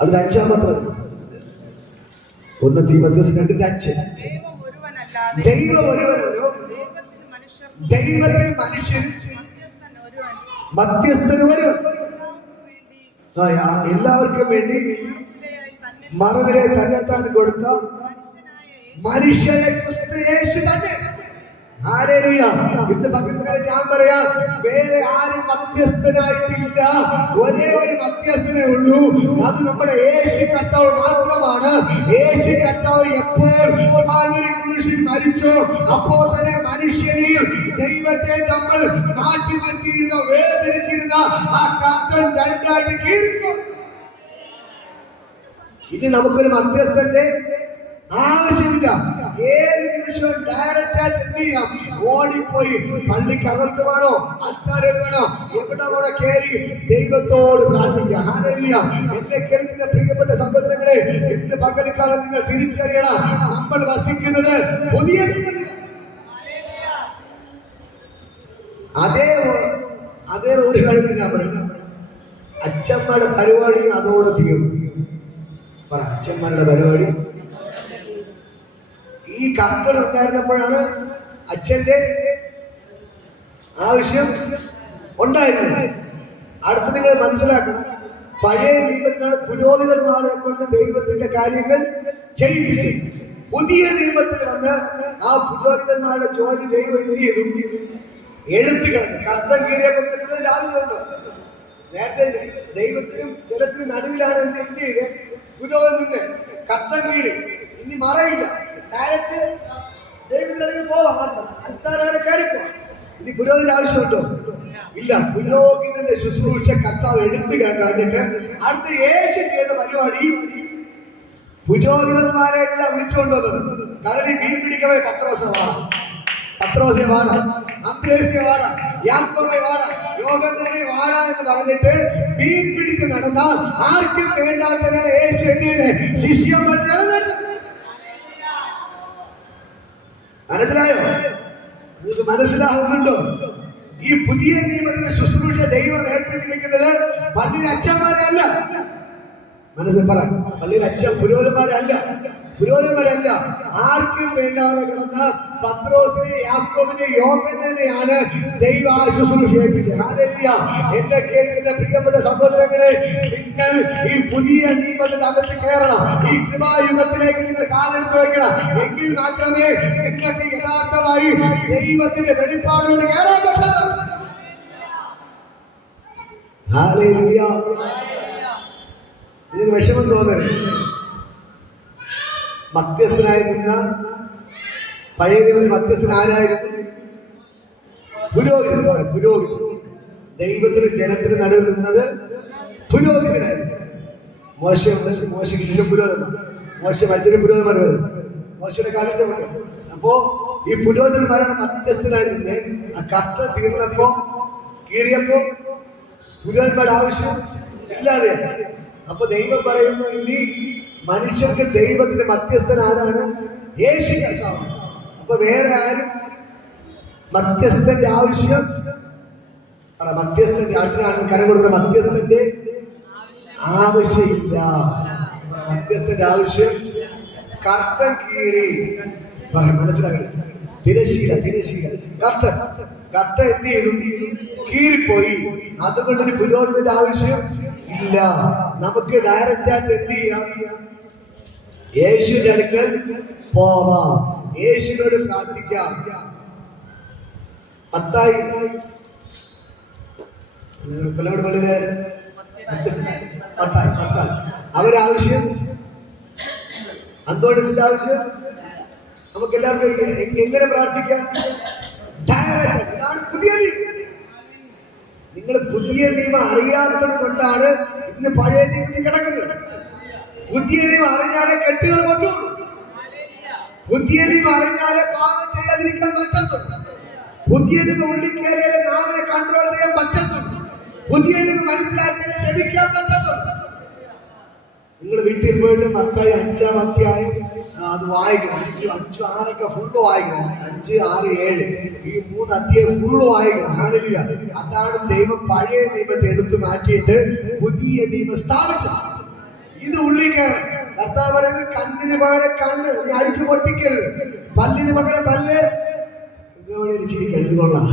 അതിൽ 5-ാമത്തെ 1 തീമോഥെയോസ് 2:5. ദൈവം ഒരുവനല്ലോ, ദൈവത്തിന് മനുഷ്യൻ മധ്യസ്ഥൻ ഒരുവൻ. എല്ലാവർക്കും വേണ്ടി മറവിലെ തന്നെത്താൻ കൊടുത്ത മനുഷ്യനെ ക്രിസ്തു യേശു തന്നെ. ഹല്ലേലൂയ. ഇന്ന് പകൽക്കാലം ഞാൻ പറയാം, വേറെ ആരും മധ്യസ്ഥനായിട്ടില്ല. ഒരേ ഒരു മധ്യസ്ഥനേ ഉള്ളൂ, അത് നമ്മുടെ യേശു കർത്താവ് മാത്രമാണ്. യേശു കർത്താവ് എപ്പോൾ കാൽവരി ക്രൂശിൽ മരിച്ചോ അപ്പോൾ തന്നെ മനുഷ്യനെയും ദൈവത്തെ നമ്മൾ മാറ്റി നിർത്തിയിരുന്ന, വേദനിച്ചിരുന്ന ആ കർത്തൻ രണ്ടായിട്ട് കീറിക്കോ. ഇനി നമുക്കൊരു മധ്യസ്ഥന്റെ ആവശ്യമില്ല. ഏത് നിമിഷവും ഡയറക്റ്റ് ആയിട്ട് എന്ത് ചെയ്യാം? ഓടിപ്പോയി പള്ളിക്കകത്ത് വേണോ ആൾക്കാരിൽ വേണോ എവിടെ വേണോ കയറി ദൈവത്തോട് പ്രാർത്ഥിക്കാം. ഹല്ലേലൂയ. എന്നെ കേൾക്കുന്ന പ്രിയപ്പെട്ട സഹോദരങ്ങളെ, ഇന്ന് പകൽക്കാലം നിങ്ങൾ തിരിച്ചറിയണം, നമ്മൾ വസിക്കുന്നത് പുതിയ നിയമത്തിൽ. അതേ ഒരു കാര്യം ഞാൻ പറയും, അച്ഛന്മാരുടെ പരിപാടി അതോടെ തീരും. പറ, അച്ഛന്മാരുടെ പരിപാടി. ഈ കർത്തൻ ഉണ്ടായിരുന്നപ്പോഴാണ് അച്ഛന്റെ ആവശ്യം ഉണ്ടായിരുന്നത്. അടുത്ത് നിങ്ങൾ മനസ്സിലാക്കണം, പഴയ നിയമത്തിലാണ് പുരോഹിതന്മാരെ കൊണ്ട് ദൈവത്തിന്റെ കാര്യങ്ങൾ ചെയ്യിപ്പിച്ചു. പുതിയ നിയമത്തിൽ വന്ന് ആ പുരോഹിതന്മാരുടെ ജോലി ദൈവം എന്ത് ചെയ്തു? എടുത്തു കളഞ്ഞു. കർത്തൻ കീറിയപ്പോൾ ആവശ്യമുണ്ടോ? നേരത്തെ ദൈവത്തിനും ജനത്തിനും നടുവിലാണ് എന്ത് ചെയ്ത് പുരോഹിതന്റെ കർത്തൻ കീറി. ഇനി മറയില്ല, ഡയറക്റ്റ് ദൈവത്തിനടുത്ത് പോവാം, അൽത്താരെ കയറിപ്പോ. ഇനി പുരോഹിതന്റെ ആവശ്യമുണ്ടോ? ഇല്ല. പുരോഹിതന്റെ ശുശ്രൂഷ കർത്താവ് എടുത്തു കഴിഞ്ഞിട്ട് അടുത്ത യേശു ചെയ്ത പരിപാടി, പുരോഹിതന്മാരെല്ലാം വിളിച്ചുകൊണ്ട് വന്നത് കടലിൽ മീൻ പിടിക്കവേ പത്രോസെ വാടാ, പത്രോസെ വാടാ, അന്ത്രേസ്യെ വാടാ, യാക്കോബെ വാടാ, യോഹന്നാനെ വാടാ എന്ന് പറഞ്ഞിട്ട് മീൻ പിടിച്ച് നടന്നാൽ ആർക്കും വേണ്ടാത്തവരാണ് യേശു എന്ത് ശിഷ്യന്മാർ നടന്നത്. മനസ്സിലായോ? നിങ്ങൾക്ക് മനസ്സിലാവുന്നുണ്ടോ? ഈ പുതിയ നിയമത്തിന്റെ ശുശ്രൂഷ ദൈവം ഏൽപ്പിച്ചിരിക്കുന്നത് പള്ളിയിലെ അച്ഛന്മാരെ അല്ല. മനസ്സിൽ പറ, പള്ളിയിലെ അച്ഛൻ പുരോഹിതന്മാരല്ല, പുരോഹിതന്മാരല്ല. ആർക്കും വേണ്ടാതെ കിടന്ന പത്രോസിനെ, യാക്കോബിനെ, യോഹന്നാനെയാണ് ദൈവം ആ ശുശ്രൂഷ ഏൽപ്പിച്ചത്. ഹല്ലേലൂയ. എന്നെ കേൾക്കുന്ന പ്രിയപ്പെട്ട സഹോദരങ്ങളെ, നിങ്ങൾ ഈ പുതിയ നിയമത്തിന്റെ അകത്ത് കയറണം. ഈ കൃപായുഗത്തിലേക്ക് നിങ്ങൾ കാലെടുത്ത് വയ്ക്കണം. എങ്കിൽ മാത്രമേ നിങ്ങൾക്ക് യഥാർത്ഥമായി ദൈവത്തിന്റെ വെളിപ്പാടോട് കയറാൻ പറ്റുള്ളൂ. ഹല്ലേലൂയ. ഇതിന് വിഷമം തോന്നരുത്. മധ്യസ്ഥനായി നിന്ന പഴയ നിയമത്തിൽ മധ്യസ്ഥൻ ആരായിരുന്നു? പുരോഹിതൻ. പുരോഹിതൻ. ദൈവത്തിന് ജനത്തിന് നടുവിൽ നിന്നത് പുരോഹിതനായിരുന്നു. മോശയ്ക്ക് ശേഷം പുരോഹിതന്മാർ, മോശ മരിച്ചിട്ട് പുരോഹിതന്മാർ വരുന്നത് മോശയുടെ കാലത്തെ ഉണ്ട്. അപ്പോ ഈ പുരോഹിതന്മാരാണ് മധ്യസ്ഥനായി നിന്ന് ആ കർട്ട തീർന്നപ്പോ കീറിയപ്പോ പുരോഹിതന്മാരുടെ ആവശ്യം ഇല്ലാതെ. അപ്പൊ ദൈവം പറയുന്നു, ഇനി മനുഷ്യർക്ക് ദൈവത്തിന്റെ മധ്യസ്ഥൻ ആരാണ്? യേശു കർത്താവ്. അപ്പൊ വേറെ ആരും മധ്യസ്ഥന്റെ ആവശ്യം, മധ്യസ്ഥന്റെ അടുത്ത കരം കൊടുക്കുന്ന മധ്യസ്ഥന്റെ ആവശ്യമില്ല. മധ്യസ്ഥന്റെ ആവശ്യം കർട്ടൻ കീറി പറയാം, മനസ്സിലാക്കണം. തിരശീല കർട്ടൻ എന്ത് ചെയ്തു? കീറിപ്പോയി. അതുകൊണ്ട് ഒരു പുരോഹിതന്റെ ആവശ്യം ഇല്ല. നമുക്ക് ഡയറക്റ്റ് ആയിട്ട് എന്ത് ചെയ്യാം? യേശുവിന്റെ അടുക്കൽ പോവാം, യേശുവിനോട് പ്രാർത്ഥിക്കാം. മത്തായി അവരാവശ്യം, അന്തോണിസിന്റെ ആവശ്യം, നമുക്ക് എല്ലാവർക്കും എങ്ങനെ പ്രാർത്ഥിക്കാം? ഡയറക്റ്റ്. ഇതാണ് പുതിയ നിയമം. നിങ്ങൾ പുതിയ നിയമം അറിയാത്തത് കൊണ്ടാണ് ഇന്ന് പഴയ നിയമത്തിൽ കിടക്കുന്നത്. പുതിയ നിയമം അറിഞ്ഞാലേ കെട്ടുകൾ പറ്റുള്ളൂ. പുതിയ നിയമം അറിഞ്ഞാലേ പാപം ചെയ്യാതിരിക്കാൻ പറ്റത്തുള്ളൂ. പുതിയ നിയമം ഉള്ളിൽ കയറിയാലേ നാവിനെ കൺട്രോൾ ചെയ്യാൻ പറ്റത്തുള്ളൂ. പുതിയ നിയമം മനസ്സിലാക്കിയാലേ ക്ഷമിക്കാൻ പറ്റത്തുള്ളൂ. നിങ്ങൾ വീട്ടിൽ പോയിട്ട് മത്തായി 5-ാം അധ്യായം അത് വായിക്കണം. 5, 6 ഫുള്ള് വായിക്കണം. 5, 6, 7 ഈ 3 അധ്യായം ഫുള്ള് വായിക്കണം. ഹല്ലേലൂയ. അതാണ് ദൈവം പഴയ നിയമത്തെ എടുത്തു മാറ്റിയിട്ട് പുതിയ നിയമം സ്ഥാപിച്ചത്. ഇത് ഉള്ളിൽ കയറാൻ കർത്താവ് പറയുന്നത്, കണ്ണിന് പകരം കണ്ണ് നീ അടിച്ചു പൊട്ടിക്കരുത്, പല്ലിന് പകരം പല്ല്. ചിരിക്കരുത്, കൊള്ളാം.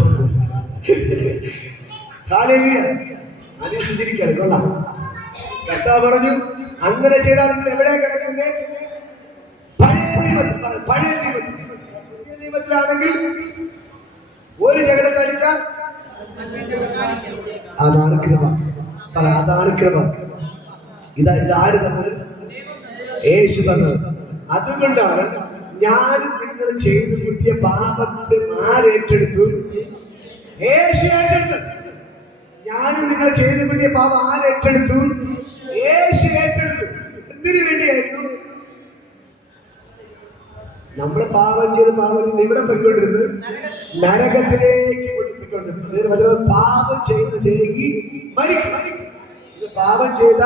ഹല്ലേലൂയ. അനുസരിച്ചിരിക്കരുത്, കൊള്ളാം. കർത്താവ് പറഞ്ഞു, അങ്ങനെ ചെയ്താൽ നിങ്ങൾ എവിടെയാ കിടക്കുന്നത്? പഴയ നിയമത്തിൽ. പുതിയ നിയമത്തിലാണെങ്കിൽ ഒരു ജഗടത്തടിച്ചാൽ അതാണ് കൃപ. അതാണ് കൃപ. ഇതാര് തന്നത്? യേശു തന്നത്. അതുകൊണ്ടാണ് ഞാനും നിങ്ങൾ ചെയ്തു കൂട്ടിയ പാപത്തെ ആരേറ്റെടുത്തു? യേശു ഏറ്റെടുത്തു. ഞാനും നിങ്ങൾ ചെയ്തു കൂട്ടിയ പാപം ആരേറ്റെടുത്തു? യേശു ഏറ്റെടുത്തു. എന്തിനു വേണ്ടിയായിരുന്നു? നമ്മൾ പാപം ചെയ്ത് ഇവിടെ പോയിക്കൊണ്ടിരുന്നത് നരകത്തിലേക്ക് പോയിക്കൊണ്ടിരുന്നത്. പാപം ചെയ്യുന്നതിലേക്ക് മരിക്കും. പാപം ചെയ്ത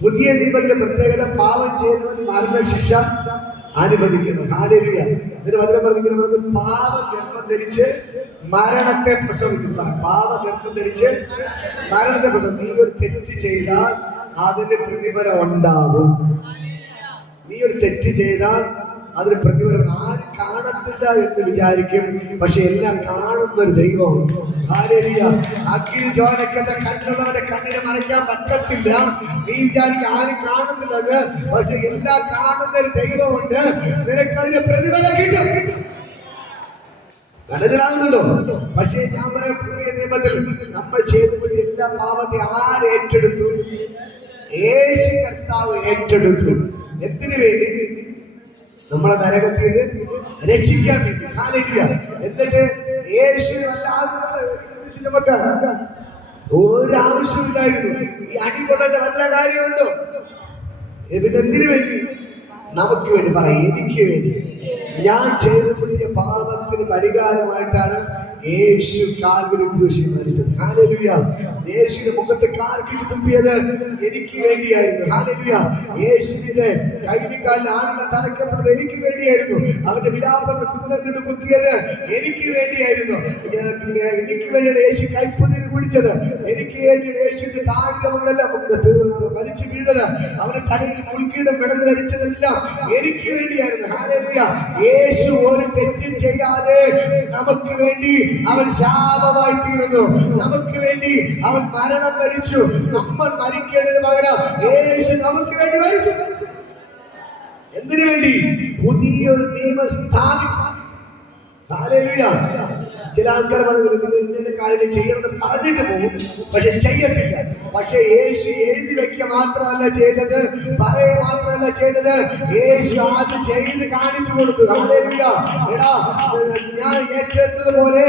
പുതിയ നിയമത്തിലെ പ്രത്യേകത, പാപം ചെയ്യുന്നവൻ മരണശിക്ഷ അനുഭവിക്കുന്നു. ഹല്ലേലൂയ. ഇതിന് വചനം പറഞ്ഞിരിക്കുന്നത്, പാപം ഗർഭം ധരിച്ച് മരണത്തെ പ്രസവിക്കും. പാപം ഗർഭം ധരിച്ച് മരണത്തെ പ്രസവിക്കും. നീ ഒരു തെറ്റ് ചെയ്താൽ അതിന് പ്രതിഫലം ഉണ്ടാവും. നീ ഒരു തെറ്റ് ചെയ്താൽ അതിന് പ്രതിഫലം ആരും കാണത്തില്ല എന്ന് വിചാരിക്കും. പക്ഷെ എല്ലാം കാണുന്ന ഒരു ദൈവമുണ്ട്. ഹല്ലേലൂയ. അഗ്നിയിൽ ജ്വാലയ്ക്കുന്ന കണ്ണുള്ളവന്റെ കണ്ണിനെ മറയ്ക്കാൻ പറ്റത്തില്ല. നീ വിചാരിക്കും ആരും കാണുന്നില്ലെന്ന്. പക്ഷെ എല്ലാം കാണുന്ന ഒരു ദൈവമുണ്ട്. നിനക്ക് അതിന് പ്രതിഫലം കിട്ടും. മനസ്സിലാകുന്നുണ്ടോ? പക്ഷേ ഞാൻ പറയാം, പുതിയ നിയമത്തിൽ നമ്മൾ ചെയ്തുകൊണ്ട് എല്ലാ പാപത്തെ ആരേറ്റെടുത്തു? യേശു കർത്താവ് ഏറ്റെടുത്തു. എന്തിനു വേണ്ടി? നമ്മളെ നരകത്തിൽ നിന്ന് രക്ഷിക്കാൻ വേണ്ടി. ഹല്ലേലൂയ. എന്നിട്ട് ഒരാവശ്യമില്ലായിരുന്നു. ഈ അടി കൊള്ളേണ്ട വല്ല കാര്യമുണ്ടോ? പിന്നെ എന്തിനു വേണ്ടി? നമുക്ക് വേണ്ടി. പറയാം, എനിക്ക് വേണ്ടി. ഞാൻ ചെയ്തു കൂട്ടിയ പാപത്തിന് പരിഹാരമായിട്ടാണ് യേശു കാൽവരി ക്രൂശിൽ മരിച്ചത്. ഹല്ലേലൂയ. യേശുവിന്റെ മുഖത്ത് കാർക്കിച്ച് തുപ്പിയത് എനിക്ക് വേണ്ടിയായിരുന്നു. ഹല്ലേലൂയ. യേശുവിന്റെ കൈകാലിൽ ആളുകൾ തറയ്ക്കപ്പെട്ടത് എനിക്ക് വേണ്ടിയായിരുന്നു. അവന്റെ വിലാപത്തെ കുന്തം കുത്തിയത് എനിക്ക് വേണ്ടിയായിരുന്നു. എനിക്ക് വേണ്ടിയാണ് യേശു കൈപ്പുതിന് കുടിച്ചത്. എനിക്ക് വേണ്ടിയാണ് യേശുവിന്റെ താഴ്ന്നവങ്ങളെല്ലാം വലിച്ചു വീഴുന്നത്. അവന്റെ തലയിൽ മുൾക്കീടം വിടൽ ധരിച്ചതെല്ലാം എനിക്ക് വേണ്ടിയായിരുന്നു. ഹല്ലേലൂയ. യേശു ഒരു തെറ്റും ചെയ്യാതെ നമുക്ക് വേണ്ടി അവൻ ശാപമായി തീർന്നു. നമുക്ക് വേണ്ടി അവൻ മരണം വരിച്ചു. നമ്മൾ മരിക്കേണ്ടതിന് പകരം യേശു നമുക്ക് വേണ്ടി മരിച്ചു. എന്തിനു വേണ്ടി? പുതിയൊരു നിയമം സ്ഥാപിക്കാൻ. ഹല്ലേലൂയ. ചില ആൾക്കാർ പറഞ്ഞു ഇന്ന കാര്യങ്ങൾ ചെയ്യണമെന്ന് പറഞ്ഞിട്ട് പോകും, പക്ഷെ ചെയ്യത്തില്ല. പക്ഷെ യേശു എഴുതി വെക്കുക മാത്രമല്ല ചെയ്തത്, പറയുക മാത്രമല്ല ചെയ്തത്. യേശു അത് ചെയ്ത് കാണിച്ചു കൊടുത്തു. ഹല്ലേലൂയ. എടാ, ഞാൻ ഏറ്റെടുത്തതുപോലെ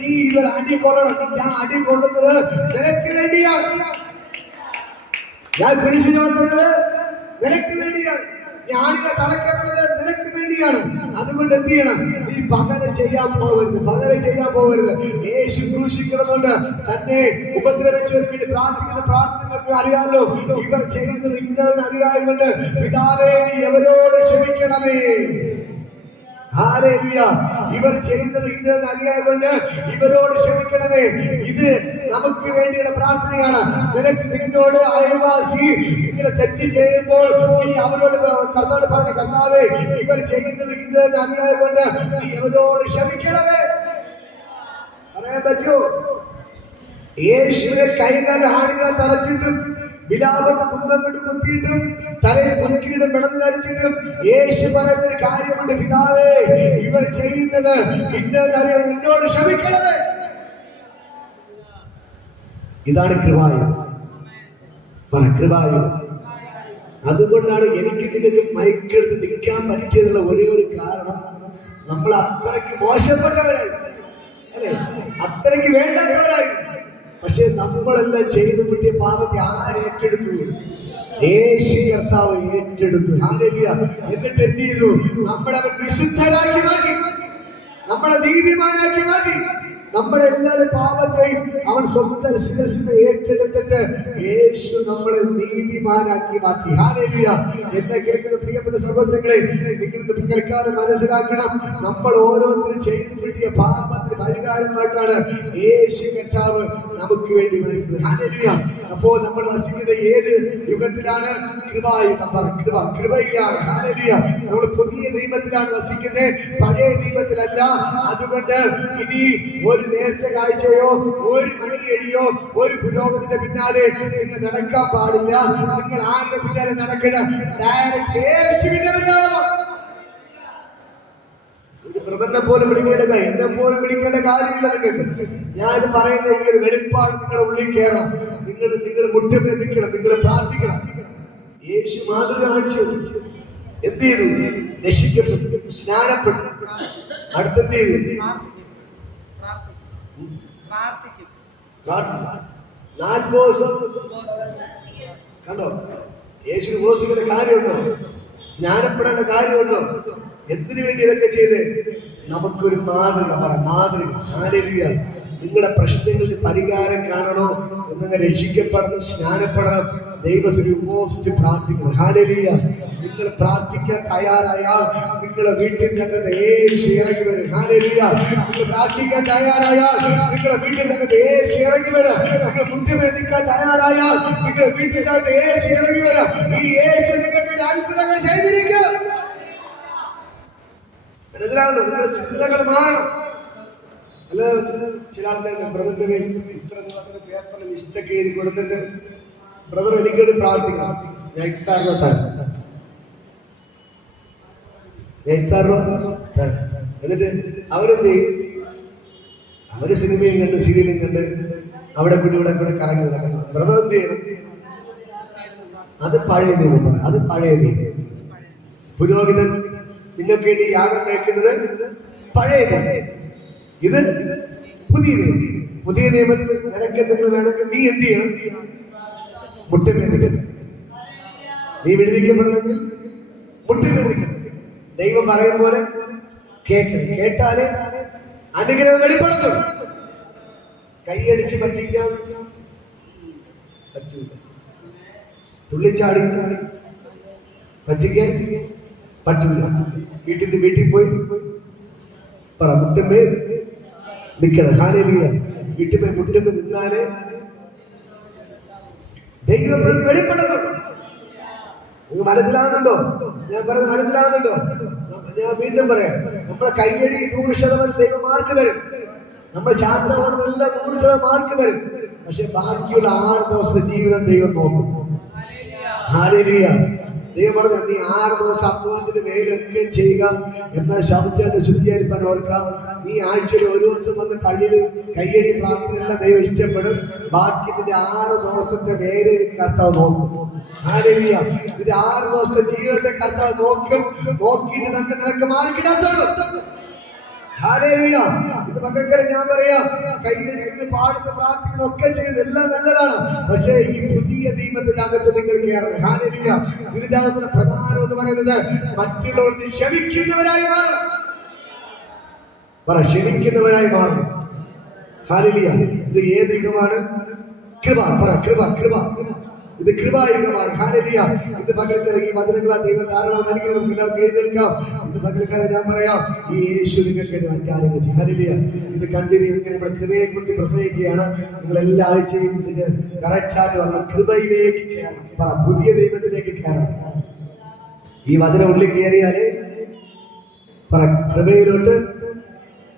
നീ ഇത് അടി കൊള്ളണം. ഞാൻ അടി കൊള്ളുന്നത് നിനക്ക് വേണ്ടിയാണ്. ഞാൻ കുരിശു ചുമന്നത് നിനക്ക് വേണ്ടിയാണ്. ഞാനിവിടെ തറക്കപ്പെട്ടത് നിനക്ക് വേണ്ടിയാണ്. അതുകൊണ്ട് എന്ത് ചെയ്യണം? നീ പകരം ചെയ്യാൻ പോകരുത്. യേശു ക്രൂശിക്കണമെന്നുണ്ട്. തന്നെ ഉപദ്രവിച്ചവർക്ക് വേണ്ടി പ്രാർത്ഥിക്കുന്ന പ്രാർത്ഥനകൾക്ക് അറിയാമല്ലോ. ഇവർ ചെയ്യുന്നത് ഇന്നതെന്ന് അറിയാവുകൊണ്ട് പിതാവേ നീ എവരോട് ക്ഷമിക്കണമേ. ഹല്ലേലൂയ. ഇവർ ചെയ്യുന്നത് ഇന്നെന്ന് അറിയാകൊണ്ട് ഇവരോട് ക്ഷമിക്കണമേ. ഇത് നമുക്ക് വേണ്ടിയുള്ള പ്രാർത്ഥനയാണ്. നിനക്ക് നിന്നോട് അയൽവാസി ഇങ്ങനെ തെറ്റ് ചെയ്യുമ്പോൾ നീ അവരോട് കർത്താവ് പറഞ്ഞു, കർത്താവേ ഇവർ ചെയ്യുന്നത് ഇന്നെന്ന് അറിയാകൊണ്ട് നീ അവരോട് ക്ഷമിക്കണമേ. പറയാൻ പറ്റൂ? യേശുവിനെ കൈകാൽ ആളുകളെ തറച്ചിട്ടും വിലാപത്തെ കുന്തം കൊണ്ട് കുത്തിയിട്ടും തലയിൽ മുൻകിരീടം പിടഞ്ഞടിച്ചിട്ടും യേശു പറയുന്ന ഒരു കാര്യമുണ്ട്, പിതാവേ ഇവർ ചെയ്യുന്നത് ഇന്നതറിയാൻ എന്നോട് ക്ഷമിക്കണമേ. ഇതാണ് കൃപായം. പറ കൃപായം. അതുകൊണ്ടാണ് എനിക്ക് നിങ്ങൾക്ക് മൈക്കെടുത്ത് നിൽക്കാൻ പറ്റിയതുള്ള ഒരേ ഒരു കാരണം, നമ്മൾ അത്രയ്ക്ക് മോശപ്പെട്ടവരായി, അല്ലെ? അത്രയ്ക്ക് വേണ്ടാത്തവരായി. പക്ഷെ നമ്മളെല്ലാം ചെയ്തു കിട്ടിയ പാപത്തെ ആരേറ്റെടുത്തു? യേശു കർത്താവ് ഏറ്റെടുത്തു. ഹല്ലേലൂയ. എന്നിട്ട് എന്ത് ചെയ്തു? നമ്മളെ വിശുദ്ധരാക്കി മാറ്റി, നമ്മളെ നീതിമാനാക്കി മാറ്റി. നമ്മുടെ എല്ലാവരുടെ പാപത്തെയും അവൻ സ്വന്തം ശിരസിനെ ഏറ്റെടുത്തിട്ട് യേശു നമ്മളെ നീതിമാനാക്കി മാറ്റി. ഹല്ലേലൂയ. എന്നെ കേൾക്കുന്ന പ്രിയപ്പെട്ട സഹോദരങ്ങളെ, നിങ്ങൾക്ക് തൽക്കാലം മനസ്സിലാക്കണം, നമ്മൾ ഓരോരുത്തരും ചെയ്തു കിട്ടിയ പാപത്തിന് പരിഹാരമായിട്ടാണ് യേശു കർത്താവ് നമുക്ക് വേണ്ടി മരിച്ചത്. ഹല്ലേലൂയ. അപ്പോൾ നമ്മൾ വസിക്കുന്ന ഏത് യുഗത്തിലാണ്? കൃപയിലാണ്. ഹല്ലേലൂയ. നമ്മൾ പുതിയ നിയമത്തിലാണ് വസിക്കുന്നത്, പഴയ നിയമത്തിലല്ല. അതുകൊണ്ട് ഇനി ഒരു നേർച്ച കാഴ്ചയോ ഒരു മണിയടിയോ ഒരു പുരോഗതിന്റെ പിന്നാലെ നിങ്ങൾ നടക്കാൻ പാടില്ല. നിങ്ങൾ ആരുടെ പിന്നാലെ നടക്കണം? ഡയറക്റ്റ് യേശുവിന്റെ പിന്നാലെ. ബ്രദറിനെ പോലും വിളിക്കേണ്ട, എന്നെ പോലും വിളിക്കേണ്ട കാര്യമില്ല നിങ്ങൾക്ക്. ഞാൻ പറയുന്ന ഈ ഒരു വെളിപ്പാട് നിങ്ങളുടെ ഉള്ളിൽ കയറണം. നിങ്ങൾ മുറ്റമേ നിൽക്കണം, നിങ്ങൾ പ്രാർത്ഥിക്കണം. യേശു മാതൃക കാണിച്ചു. എന്ത് ചെയ്തു? രക്ഷിക്കപ്പെട്ടു, സ്നാനപ്പെട്ടു. അടുത്തെന്ത് ചെയ്തു? കണ്ടോ? യേശു ഉപവസിക്കേണ്ട കാര്യമുണ്ടോ? സ്നാനപ്പെടേണ്ട കാര്യമുണ്ടോ? എന്തിനു വേണ്ടി ഇതൊക്കെ ചെയ്ത്? നമുക്കൊരു മാതൃക. പറ മാതൃക. ഹല്ലേലൂയ. നിങ്ങളുടെ പ്രശ്നങ്ങൾക്ക് പരിഹാരം കാണണോ? എന്നങ്ങ് രക്ഷിക്കപ്പെടണം, സ്നാനപ്പെടണം, ദൈവത്തിന് ഉപവസിച്ച് പ്രാർത്ഥിക്കണം. ഹല്ലേലൂയ. നിങ്ങൾ പ്രാർത്ഥിക്കാൻ തയ്യാറായാൽ നിങ്ങളുടെ വീട്ടിന്റെ അകത്ത് യേശു ഇറങ്ങി വരും. ഹല്ലേലൂയ. നിങ്ങൾ പ്രാർത്ഥിക്കാൻ തയ്യാറായാൽ നിങ്ങളുടെ വീട്ടിന്റെ അകത്ത് യേശു ഇറങ്ങി വരും. നിങ്ങൾ മുട്ടുവേദിക്കാൻ തയ്യാറായാൽ നിങ്ങളുടെ വീട്ടിന്റെ അകത്ത് യേശു ഇറങ്ങി വരും. ഈ യേശു നിങ്ങൾക്ക് അത്ഭുതങ്ങൾ ചെയ്തിരിക്കും. മനസ്സിലാവുന്നു? നിങ്ങളുടെ ചിന്തകൾ മാറണം. അല്ല, ചില ആൾക്കാർ ബ്രദറിന്റെ ഇത്ര ദിവസത്തിന്റെ പേപ്പറിൽ ലിസ്റ്റൊക്കെ എഴുതി കൊടുത്തിട്ട്, ബ്രദർ എനിക്കത് പ്രാർത്ഥിക്കണം, ഞാൻ 6 രൂപ തരാം, ഞാൻ 6 രൂപ തരാം. എന്നിട്ട് അവരെന്ത് ചെയ്യും? അവര് സിനിമയും കണ്ട് സീരിയലും കണ്ട് അവിടെ കൂടി ഇവിടെ കൂടെ കറങ്ങി നടക്കണം. ബ്രദർ എന്ത് ചെയ്യണം? അത് പഴയ നിയമം. പറ, അത് പഴയ നിയമം. പുരോഹിതൻ നിങ്ങൾക്ക് വേണ്ടി യാഗം കഴിക്കുന്നത് പഴയ നിയമം. ഇത് പുതിയ നിയമം. പുതിയ നിയമത്തിൽ നിനക്ക് എന്തെങ്കിലും വേണമെങ്കിൽ നീ എന്ത് ചെയ്യണം? മുട്ടുമേദിക്കണം. നീ വിടുവിക്കപ്പെടണമെങ്കിൽ മുട്ടുമേദിക്കണം. ദൈവം പറയും പോലെ കേൾക്കണം. കേട്ടാല് അനുഗ്രഹം വെളിപ്പെടുന്നു. കൈയടിച്ച് പറ്റിക്കാൻ പറ്റൂല. തുള്ളിച്ചാടി പറ്റിക്കാൻ പറ്റൂല. വീട്ടിൽ പോയി പറ, മുട്ടുമേൽ നിൽക്കണം. ഹല്ലേലൂയ. വീട്ടുമേൽ മുട്ടുമേൽ നിന്നാലേ ദൈവം വെളിപ്പെടുന്നു. നിങ്ങൾ മനസ്സിലാകുന്നുണ്ടോ? ഞാൻ പറയുന്നത് മനസ്സിലാകുന്നുണ്ടോ? ഞാൻ വീണ്ടും പറയാം, നമ്മളെ കയ്യടി 100% ദൈവം മാർക്ക് തരും. നമ്മൾ ചാട്ടവണെല്ലാം 100% മാർക്ക് തരും. പക്ഷെ ബാക്കിയുള്ള 6 ദിവസത്തെ ജീവിതം ദൈവം നോക്കും. ഹല്ലേലൂയ. ദൈവം പറഞ്ഞു, നീ 6 ദിവസം അധ്വാനത്തിന്റെ വേലൊക്കെ ചെയ്യുക, എന്നാൽ ശബ്ദത്തിന്റെ ശുദ്ധീകരിപ്പാൻ ഓർക്കാം. നീ ആഴ്ചയിൽ 1 ദിവസം വന്ന് പള്ളിയിൽ കയ്യടി പ്രാർത്ഥനയെല്ലാം ദൈവം ഇഷ്ടപ്പെടും. ബാക്കി ഇതിന്റെ 6 ദിവസത്തെ വേലയിൽ കർത്താവ് നോക്കും. ഹല്ലേലൂയ. ഇതിന്റെ 6 ദിവസത്തെ ജീവിതത്തെ കർത്താവ് നോക്കും. നോക്കിയിട്ട് നിനക്ക് മാർക്കിടാത്തുള്ളൂ. ഹല്ലേലൂയ. ഇത് മക്കൾക്കരെ ഞാൻ പറയാം, കൈയടിക്കുന്നത്, പാടുന്നത്, പ്രാർത്ഥിക്കുന്നത് ഒക്കെ ചെയ്യുന്നത് എല്ലാം നല്ലതാണ്. പക്ഷേ ഈ പുതിയ നിയമത്തിന്റെ അകത്ത് നിങ്ങൾ കയറണം. ഹല്ലേലൂയ. ഇതിന്റെ അകത്തുള്ള പ്രധാനം എന്ന് പറയുന്നത് മറ്റുള്ളവർക്ക് ക്ഷമിക്കുന്നവരായി മാറണം. പറ, ക്ഷമിക്കുന്നവരായി മാറണം. ഹല്ലേലൂയ. ഇത് ഏത് യുഗമാണ്? കൃപ. പറ, കൃപ. കൃപ. ഇത് കൃപായുഗമാണ്. ഹല്ലേലൂയ. ഇത് പകൽക്കാലം ഈ വചനങ്ങളാൽ ദൈവം ധാരാളം അനുഗ്രഹം നമുക്ക് എല്ലാവർക്കും എഴുന്നേൽക്കാം. ഇത് പകൽക്കാലം ഞാൻ പറയാം, ഈ യേശു നിങ്ങൾക്ക് അധികാരം വെച്ച്. ഹല്ലേലൂയ. ഇത് കണ്ടിന്യൂ ഇങ്ങനെ നമ്മുടെ കൃപയെ കുറിച്ച് പ്രസംഗിക്കുകയാണ്. നിങ്ങൾ എല്ലാ ആഴ്ചയും ഇത് കറക്റ്റായിട്ട് വരണം. കൃപയിലേക്ക് കയറണം. പറ, പുതിയ ദൈവത്തിലേക്ക് കയറണം. ഈ വചനം ഉള്ളിൽ കയറിയാല് പറ, കൃപയിലോട്ട്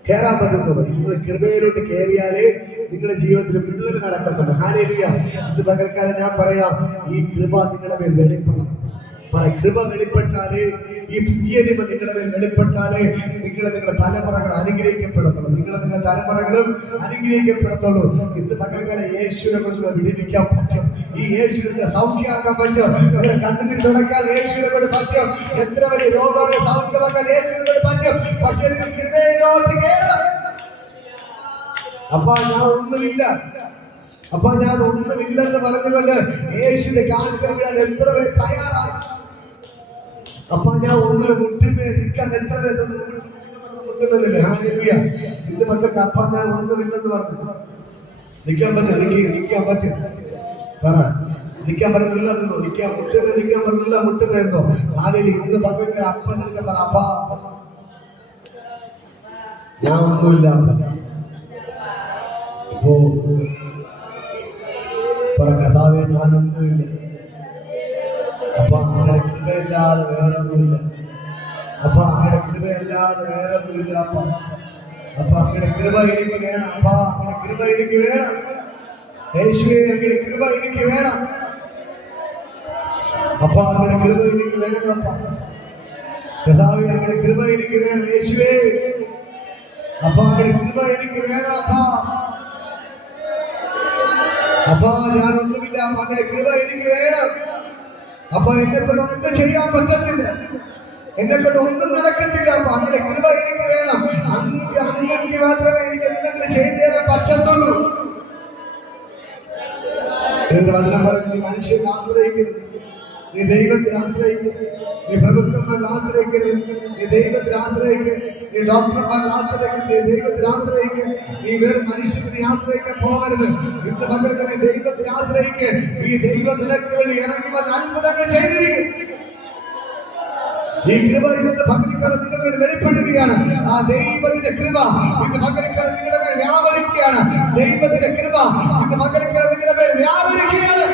കയറാൻ പറ്റുന്നത്. നിങ്ങൾ കൃപയിലോട്ട് കയറിയാലേ നിങ്ങളുടെ ജീവിതത്തിൽ വിടുതൽ നടക്കത്തുള്ളൂ. ഹല്ലേലൂയ. ഇത് പകൽക്കാലം ഞാൻ പറയാം, ഈ കൃപ നിങ്ങളുടെ മേൽ വെളിപ്പെടണം. പറ, കൃപ വെളിപ്പെട്ടാലേ, ഈ പുതിയ നിയമം നിങ്ങളുടെ മേൽ വെളിപ്പെട്ടാലേ നിങ്ങളുടെ തലമുറകൾ അനുഗ്രഹിക്കപ്പെടത്തുള്ളൂ. നിങ്ങളുടെ തലമുറകളും അനുഗ്രഹിക്കപ്പെടത്തുള്ളൂ. ഇന്ന് പകൽക്കാലം യേശുവിനെ കൊണ്ട് വിടുവിക്കാൻ പറ്റും. ഈ യേശുവിനെ സൗഖ്യമാക്കാൻ പറ്റും. നിങ്ങളുടെ കണ്ണുനീർ തുടക്കാൻ യേശുവിനെ കൊണ്ട് പറ്റും. എത്ര വലിയ രോഗങ്ങളെ സൗഖ്യമാക്കാൻ യേശുവിനെ കൊണ്ട് പറ്റും. പക്ഷേ നിങ്ങൾ കൃപയിലോട്ട് കയറണം. അപ്പൊ ഞാൻ ഒന്നുമില്ല, അപ്പൊ ഞാൻ ഒന്നുമില്ലെന്ന് പറഞ്ഞുകൊണ്ട് യേശുവിന്റെ കാൽക്കൽ വീഴാൻ എത്ര പേർ തയ്യാറാണ്? അപ്പൊ ഞാൻ ഒന്നിനും മുട്ടിമേ നിൽക്കാൻ എത്ര പേര് മുട്ടുന്നില്ല. ഹല്ലേലൂയ. ഇത് മക്കൾക്ക് അപ്പ ഞാൻ ഒന്നുമില്ലെന്ന് പറഞ്ഞു നിൽക്കാൻ പറ്റും. നിൽക്കാൻ പറ്റും. പറ, നിൽക്കാൻ പറഞ്ഞില്ല എന്നോ, നിൽക്കാൻ മുട്ടുമേ നിൽക്കാൻ പറഞ്ഞില്ല മുട്ടുമേ എന്നോ. ഹല്ലേലൂയ. ഇന്ന് മക്കൾക്ക് അപ്പൻ എടുക്കാൻ പറ, അപ്പ ഞാൻ ഒന്നുമില്ല. ഇപ്പോ പറ, കർത്താവേ ഞാനൊന്നുമില്ല. അപ്പൊ അങ്ങനെ കൃപയില്ലാതെ വേറെ ഒന്നുമില്ല. അപ്പൊ അങ്ങനെ കൃപയില്ലാതെ വേറെ ഒന്നുമില്ല. അപ്പൊ അങ്ങനെ കൃപ എനിക്ക് വേണം. അപ്പൊ അങ്ങനെ കൃപ എനിക്ക് വേണം. യേശുവേ, അങ്ങനെ കൃപ എനിക്ക് വേണം. അപ്പൊ അങ്ങനെ കൃപ എനിക്ക് വേണം. അപ്പ കർത്താവേ, അങ്ങനെ കൃപ എനിക്ക് വേണം. യേശുവേ, അപ്പൊ അങ്ങനെ കൃപ എനിക്ക് വേണം. അപ്പൊ ഞാനൊന്നുമില്ല. അപ്പൊ അങ്ങനെ കൃപ എനിക്ക് വേണം. അപ്പൊ എന്നെ കൊണ്ട് ഒന്നും ചെയ്യാൻ പറ്റത്തില്ല, എന്നെ കൊണ്ട് ഒന്നും നടക്കത്തില്ല. അപ്പൊ അങ്ങനെ കൃപ എനിക്ക് വേണം. അങ്ങക്ക് മാത്രമേ എനിക്ക് എന്തെങ്കിലും ചെയ്തു തരാൻ പറ്റത്തുള്ളൂ. എന്റെ വചനം പറഞ്ഞു, നീ മനുഷ്യനെ ആശ്രയിക്കരുത്, നീ ദൈവത്തിൽ ആശ്രയിക്കരുത്. നീ പ്രഭുത്വന്മാരിൽ ആശ്രയിക്കരുത്, നീ ദൈവത്തിൽ ആശ്രയിക്കുക. നീ ഡോക്ടർമാരിൽ ആശ്രയിക്കരുത്, നീ ദൈവത്തിൽ ആശ്രയിക്കുക. നീ വേറെ മനുഷ്യനെ നീ ആശ്രയിക്കാൻ പോകരുത്. ഇന്ന് മക്കൾക്ക് നീ ദൈവത്തിൽ ആശ്രയിക്കുക. ഈ ദൈവം നിനക്ക് വേണ്ടി ഇറങ്ങി വന്ന് അത്ഭുതങ്ങൾ ചെയ്തിരിക്കും. ഈ കൃപ ഇന്ന് പകലിക്കാലം നിങ്ങളുടെ മേൽ വെളിപ്പെടുകയാണ്. ആ ദൈവത്തിന്റെ കൃപ ഇന്ന് പകലിക്കാലം നിങ്ങളുടെ മേൽ വ്യാപരിക്കുകയാണ്. ദൈവത്തിന്റെ കൃപ ഇന്ന് പകലിക്കാലം നിങ്ങളുടെ മേൽ വ്യാപരിക്കുകയാണ്.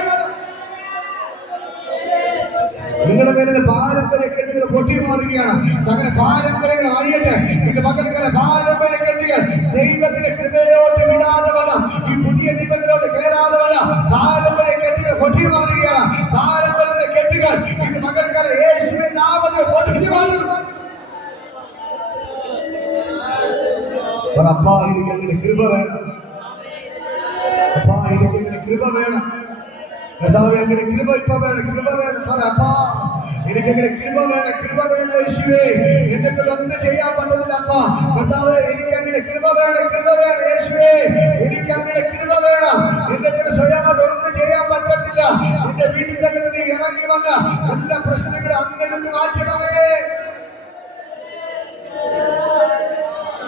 നിങ്ങളുടെ മേലെ പാരമ്പര്യ കെട്ടുകൾ പൊട്ടിമാറുകയാണ്. സകല പാരമ്പര്യങ്ങൾ അഴിയട്ടെ. എന്റെ മക്കൾക്കല്ല പാരമ്പര്യ കെട്ടുകൾ ദൈവത്തിന്റെ കൃപയിലോട്ട് വിടാതെ വേണം. ഈ പുതിയ ദൈവത്തിലോട്ട് കയറാതെ വേണം. പാരമ്പര്യ കെട്ടുകൾ പൊട്ടിമാറുകയാണ്. പാരമ്പര്യത്തിന്റെ കെട്ടുകൾ ഇന്ന് മക്കൾക്കല്ല യേശുവിന്റെ നാമത്തിൽ പൊട്ടിച്ചു മാറുന്നു. അപ്പാ, എനിക്ക് അങ്ങനെ കൃപ വേണം. അപ്പാ, എനിക്ക് അങ്ങനെ കൃപ വേണം. കർത്താവേ, അങ്ങനെ കൃപ ഇപ്പൊ വേണം. കൃപ വേണം. പറ, അപ്പാ, എനിക്ക് അങ്ങനെ കൃപ വേണം. കൃപ വേണം യേശുവേ. എന്നെ കൊണ്ട് ഒന്നും ചെയ്യാൻ പറ്റുന്നില്ല. അപ്പാ കർത്താവേ, എനിക്ക് അങ്ങനെ കൃപ വേണം. കൃപ വേണം യേശുവേ. എനിക്ക് അങ്ങനെ കൃപ വേണം. എന്നെ കൊണ്ട് സ്വയമായിട്ട് ഒന്നും ചെയ്യാൻ പറ്റത്തില്ല. എന്റെ വീട്ടിന്റെ അകത്ത് നീ ഇറങ്ങി വന്ന എല്ലാ പ്രശ്നങ്ങളും അങ്ങെടുത്ത് മാറ്റണമേ.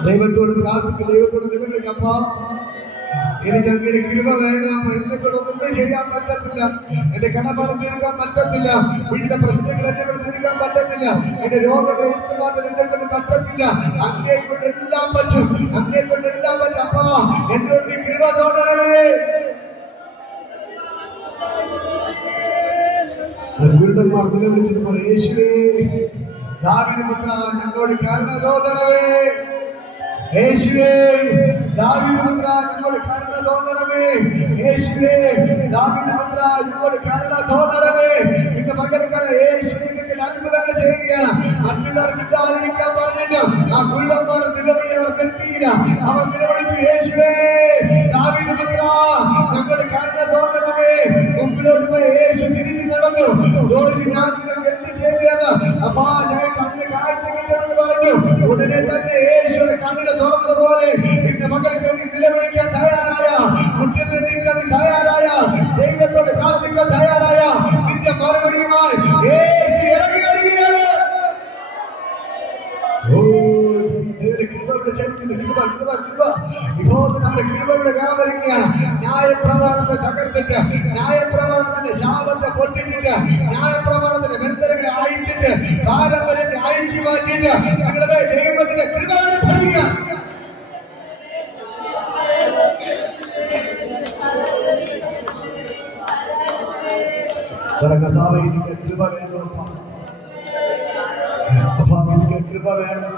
ദൈവത്തോട് പ്രാർത്ഥിക്കുക, ദൈവത്തോട് നിലവിളിക്കുക. അപ്പാ, എനിക്ക് അങ്ങനെ കൃപ വേണം. എന്നെ കൊണ്ട് ഒന്നും ചെയ്യാൻ പറ്റത്തില്ല. എന്റെ കടപ്പാട് തീർക്കാൻ പറ്റത്തില്ല. വീട്ടിലെ പ്രശ്നങ്ങൾ എന്നെ കൊണ്ട് തീർക്കാൻ പറ്റത്തില്ല. എന്റെ രോഗങ്ങൾ എടുത്തു മാറ്റാൻ എന്നെ കൊണ്ട് പറ്റത്തില്ല. അങ്ങേ കൊണ്ട് എല്ലാം പറ്റും. അങ്ങേ കൊണ്ട് എല്ലാം പറ്റും. അപ്പാ, എന്നോട് നീ കൃപ തോന്നണമേ. ഗുരുടന്മാർ നിലവിളിച്ചതുപോലെ, യേശുവേ, ദാവീദ് പുത്രാ, ഞങ്ങളോട് കരുണ തോന്നണമേ. യേശുവേ, ദാവീദ് പുത്രാ, ഞങ്ങളോട് കരുണ തോന്നണമേ. യേശുവേ, ദാവീദ് പുത്രാ, ഞങ്ങളോട് കരുണ തോന്നണമേ. ഇന്ന് പകൽക്കാലം യേശു നിങ്ങൾക്ക് അത്ഭുതങ്ങൾ ചെയ്യുകയാണ്. മറ്റുള്ളവർ കിട്ടാതിരിക്കാൻ പറഞ്ഞിട്ടും ആ ഗുരുടന്മാർ നിലവിളി അവർ നിർത്തിയില്ല. അവർ നിലവിളിച്ചു, യേശുവേ, ദാവീദ് പുത്രാ, ഞങ്ങളോട് കരുണ തോന്നണമേ. മുമ്പിലോട്ട് പോയി യേശു തിരിഞ്ഞു നടന്നു. ചോദിച്ചു, ഞാൻ നിങ്ങൾക്ക് എന്ത് ചെയ്തതെന്ന്. അപ്പാ, ഞാൻ കണ്ണ് കാഴ്ച കിട്ടണമെന്ന് പറഞ്ഞു. ഉടനെ തന്നെ യേശുവിന്റെ കണ്ണിനെ തുറന്നതുപോലെ ഇന്ന് മക്കൾക്ക് നീ നിലവിളിക്കാൻ തയ്യാറായ, മുറ്റത്ത് നീക്കാൻ തയ്യാറായ, ദൈവത്തോട് പ്രാർത്ഥിക്കാൻ തയ്യാറായ, നിന്റെ മറുപടിയുമായി യേശു ഇറങ്ങി വരികയാണ്. കൃപയുടെ ചലിക്കുന്ന കൃപ കൃപ കൃപ ഇപ്പോൾ നമ്മുടെ കൃപയുടെ വ്യാപരിക്കുകയാണ്. ന്യായപ്രമാണത്തെ തകർത്തിട്ട്, ന്യായപ്രമാണത്തിന്റെ ശാപത്തെ പൊട്ടിച്ചിട്ട്, ന്യായപ്രമാണത്തിന്റെ ബന്ധനങ്ങളെ അഴിച്ചിട്ട്, പാരമ്പര്യത്തെ അഴിച്ചു മാറ്റിയിട്ട് നിങ്ങളുടെ ദൈവത്തിന്റെ കൃപ വെളിപ്പെടുക. കർത്താവേ, എനിക്ക് കൃപ വേണം അപ്പ, എനിക്ക് കൃപ വേണം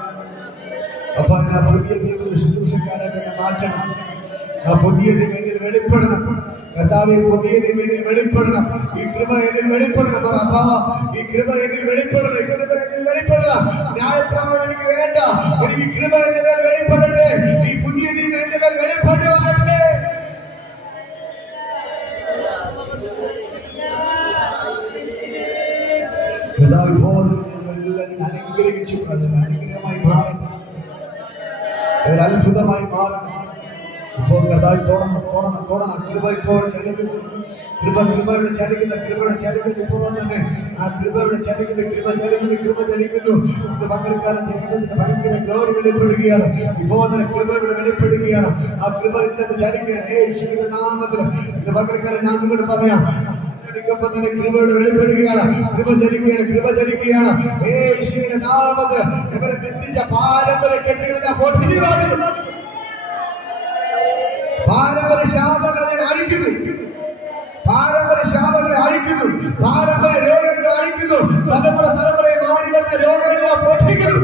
അപ്പ. ഞാൻ പുതിയ ദൈവത്തിന്റെ ശുശ്രൂഷക്കാരായിട്ട് എന്നെ മാറ്റണം. ആ പുതിയ ദൈവത്തിൽ വെളിപ്പെടണം കർത്താവേ, പുതിയ ദൈവത്തിൽ വെളിപ്പെടണം. ഈ കൃപ എന്നിൽ വെളിപ്പെടണം അപ്പാ. ഈ കൃപ എന്നിൽ വെളിപ്പെടണം, ഈ കൃപ എന്നിൽ വെളിപ്പെടണം. ന്യായപ്രമാണം എനിക്ക് വേണ്ട, എനിക്ക് കൃപ എന്റെ മേൽ വെളിപ്പെടട്ടെ. ഈ പുതിയ ദൈവം എന്റെ മേൽ വെളിപ്പെട്ട് വരട്ടെ. അനുഗ്രഹിച്ചു അനുഗ്രഹമായി മാറണം, അത്ഭുതമായി മാറണം. ഇപ്പോൾ കർത്താവ് തോടണം കൃപ ഇപ്പോൾ ചലിക്കുന്നു. കൃപയുടെ ചലിക്കുന്ന ഇപ്പോൾ തന്നെ ആ കൃപയുടെ ചലിക്കുന്ന കൃപ ചലിക്കുന്നു. ഇത് പകൽക്കാലം ദൈവത്തിന്റെ ഭയങ്കര ഗ്ലോറി വെളിപ്പെടുകയാണ്. ഇപ്പോൾ തന്നെ കൃപയുടെ വെളിപ്പെടുകയാണ്. ആ കൃപ ഇന്നത് ചലിക്കുകയാണ്. യേശുവിന്റെ നാമത്തിൽ ഇത് പകൽക്കാലം ഞാൻ നിങ്ങളോട് പറയാം, തന്നെ കൃപയുടെ വെളിപ്പെടുകയാണ്. കൃപ ചലിക്കുകയാണ്. യേശുവിന്റെ നാമത്തിൽ ഇവരെ എത്തിച്ച പാരമ്പര്യ കെട്ടുകളെ ഞാൻ പൊട്ടിക്കുന്നു. പാരമ്പര്യ ശാപങ്ങളെ ഞാൻ അഴിക്കുന്നു. പാരമ്പര്യ ശാപങ്ങളെ അഴിക്കുന്നു. പാരമ്പര്യ രോഗങ്ങളെ അഴിക്കുന്നു. തലമുറയെ മാറി വരുന്ന രോഗങ്ങളെ ഞാൻ പൊട്ടിക്കുന്നു.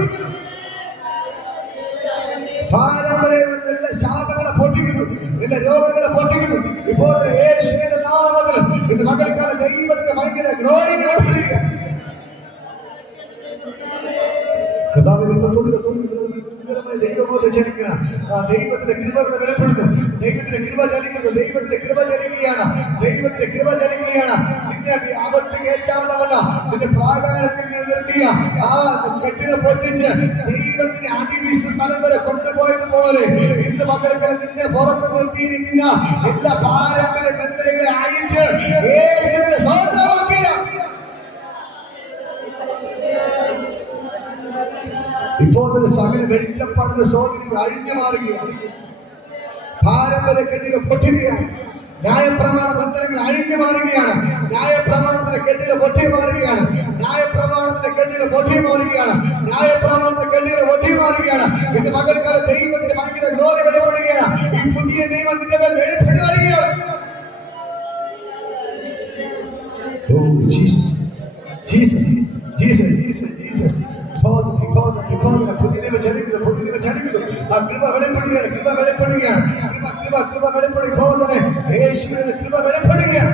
പാരമ്പര്യം എല്ലാ ശാപങ്ങളെ പൊട്ടിക്കുന്നു, എല്ലാ രോഗങ്ങളെ പൊട്ടിക്കുന്നു. ഇപ്പോൾ യേശുവിന്റെ നാമത്തിൽ ഇന്ന് മകൾക്കാല ദൈവത്തിന്റെ ഭയങ്കര ഗ്ലോറി വെളിപ്പെടുക. ദൈവബോധം ചലിക്കണം. ദൈവത്തിന്റെ കൃപയുടെ വെളിപ്പെടുന്നു. ദൈവത്തിന്റെ കൃപ ചലിക്കുന്നു. ദൈവത്തിന്റെ കൃപ ചലിക്കുകയാണ്. ദൈവത്തിന്റെ കൃപ ചലിക്കുകയാണ്. നിന്നെ ആപത്ത് കേട്ടാവുന്നവണ്ണം നിന്റെ പ്രാകാരത്തിൽ നിർത്തിയ ആ കെട്ടിനെ പൊട്ടിച്ച് ദൈവത്തിന്റെ അതിവിശ്വ സ്ഥലം വരെ കൊണ്ടുപോയതുപോലെ ഇന്ന് മക്കൾക്ക് നിന്നെ പുറത്ത് നിർത്തിയിരിക്കുന്ന എല്ലാ പാരമ്പര്യ ബന്ധനങ്ങളെ അഴിച്ച് യേശുവിനെ സ്വതന്ത്രമാക്കിയ ഇപ്പോൾ സകല വെളിച്ചപ്പാടിന്റെ സ്വാധീനം അഴിഞ്ഞു മാറുകയാണ്. പാരമ്പര്യ കെട്ടികൾ പൊട്ടുകയാണ്. ന്യായപ്രമാണ ബന്ധനങ്ങൾ അഴിഞ്ഞു മാറുകയാണ്. ന്യായപ്രമാണത്തിന്റെ കെട്ടികൾ പൊട്ടി മാറുകയാണ്. ന്യായപ്രമാണത്തിന്റെ കെട്ടികൾ പൊട്ടി മാറുകയാണ്. ന്യായപ്രമാണത്തിന്റെ കെട്ടികൾ പൊട്ടി മാറുകയാണ്. ഇത് മകൾക്കാലം ദൈവത്തിന്റെ ഭയങ്കര ഗ്ലോറി വെളിപ്പെടുകയാണ്. ഈ പുതിയ ദൈവത്തിന്റെ മേൽ വെളിപ്പെട്ടു വരികയാണ്. പുതിയ ചലിക്കുന്നു. ആ കൃപ വെളിപ്പെടുകയാണ്. കൃപ വെളിപ്പെടുകയാണ്. കൃപ വെളിപ്പെടുക. ഇപ്പോൾ തന്നെ യേശുവിന്റെ കൃപ വെളിപ്പെടുകയാണ്.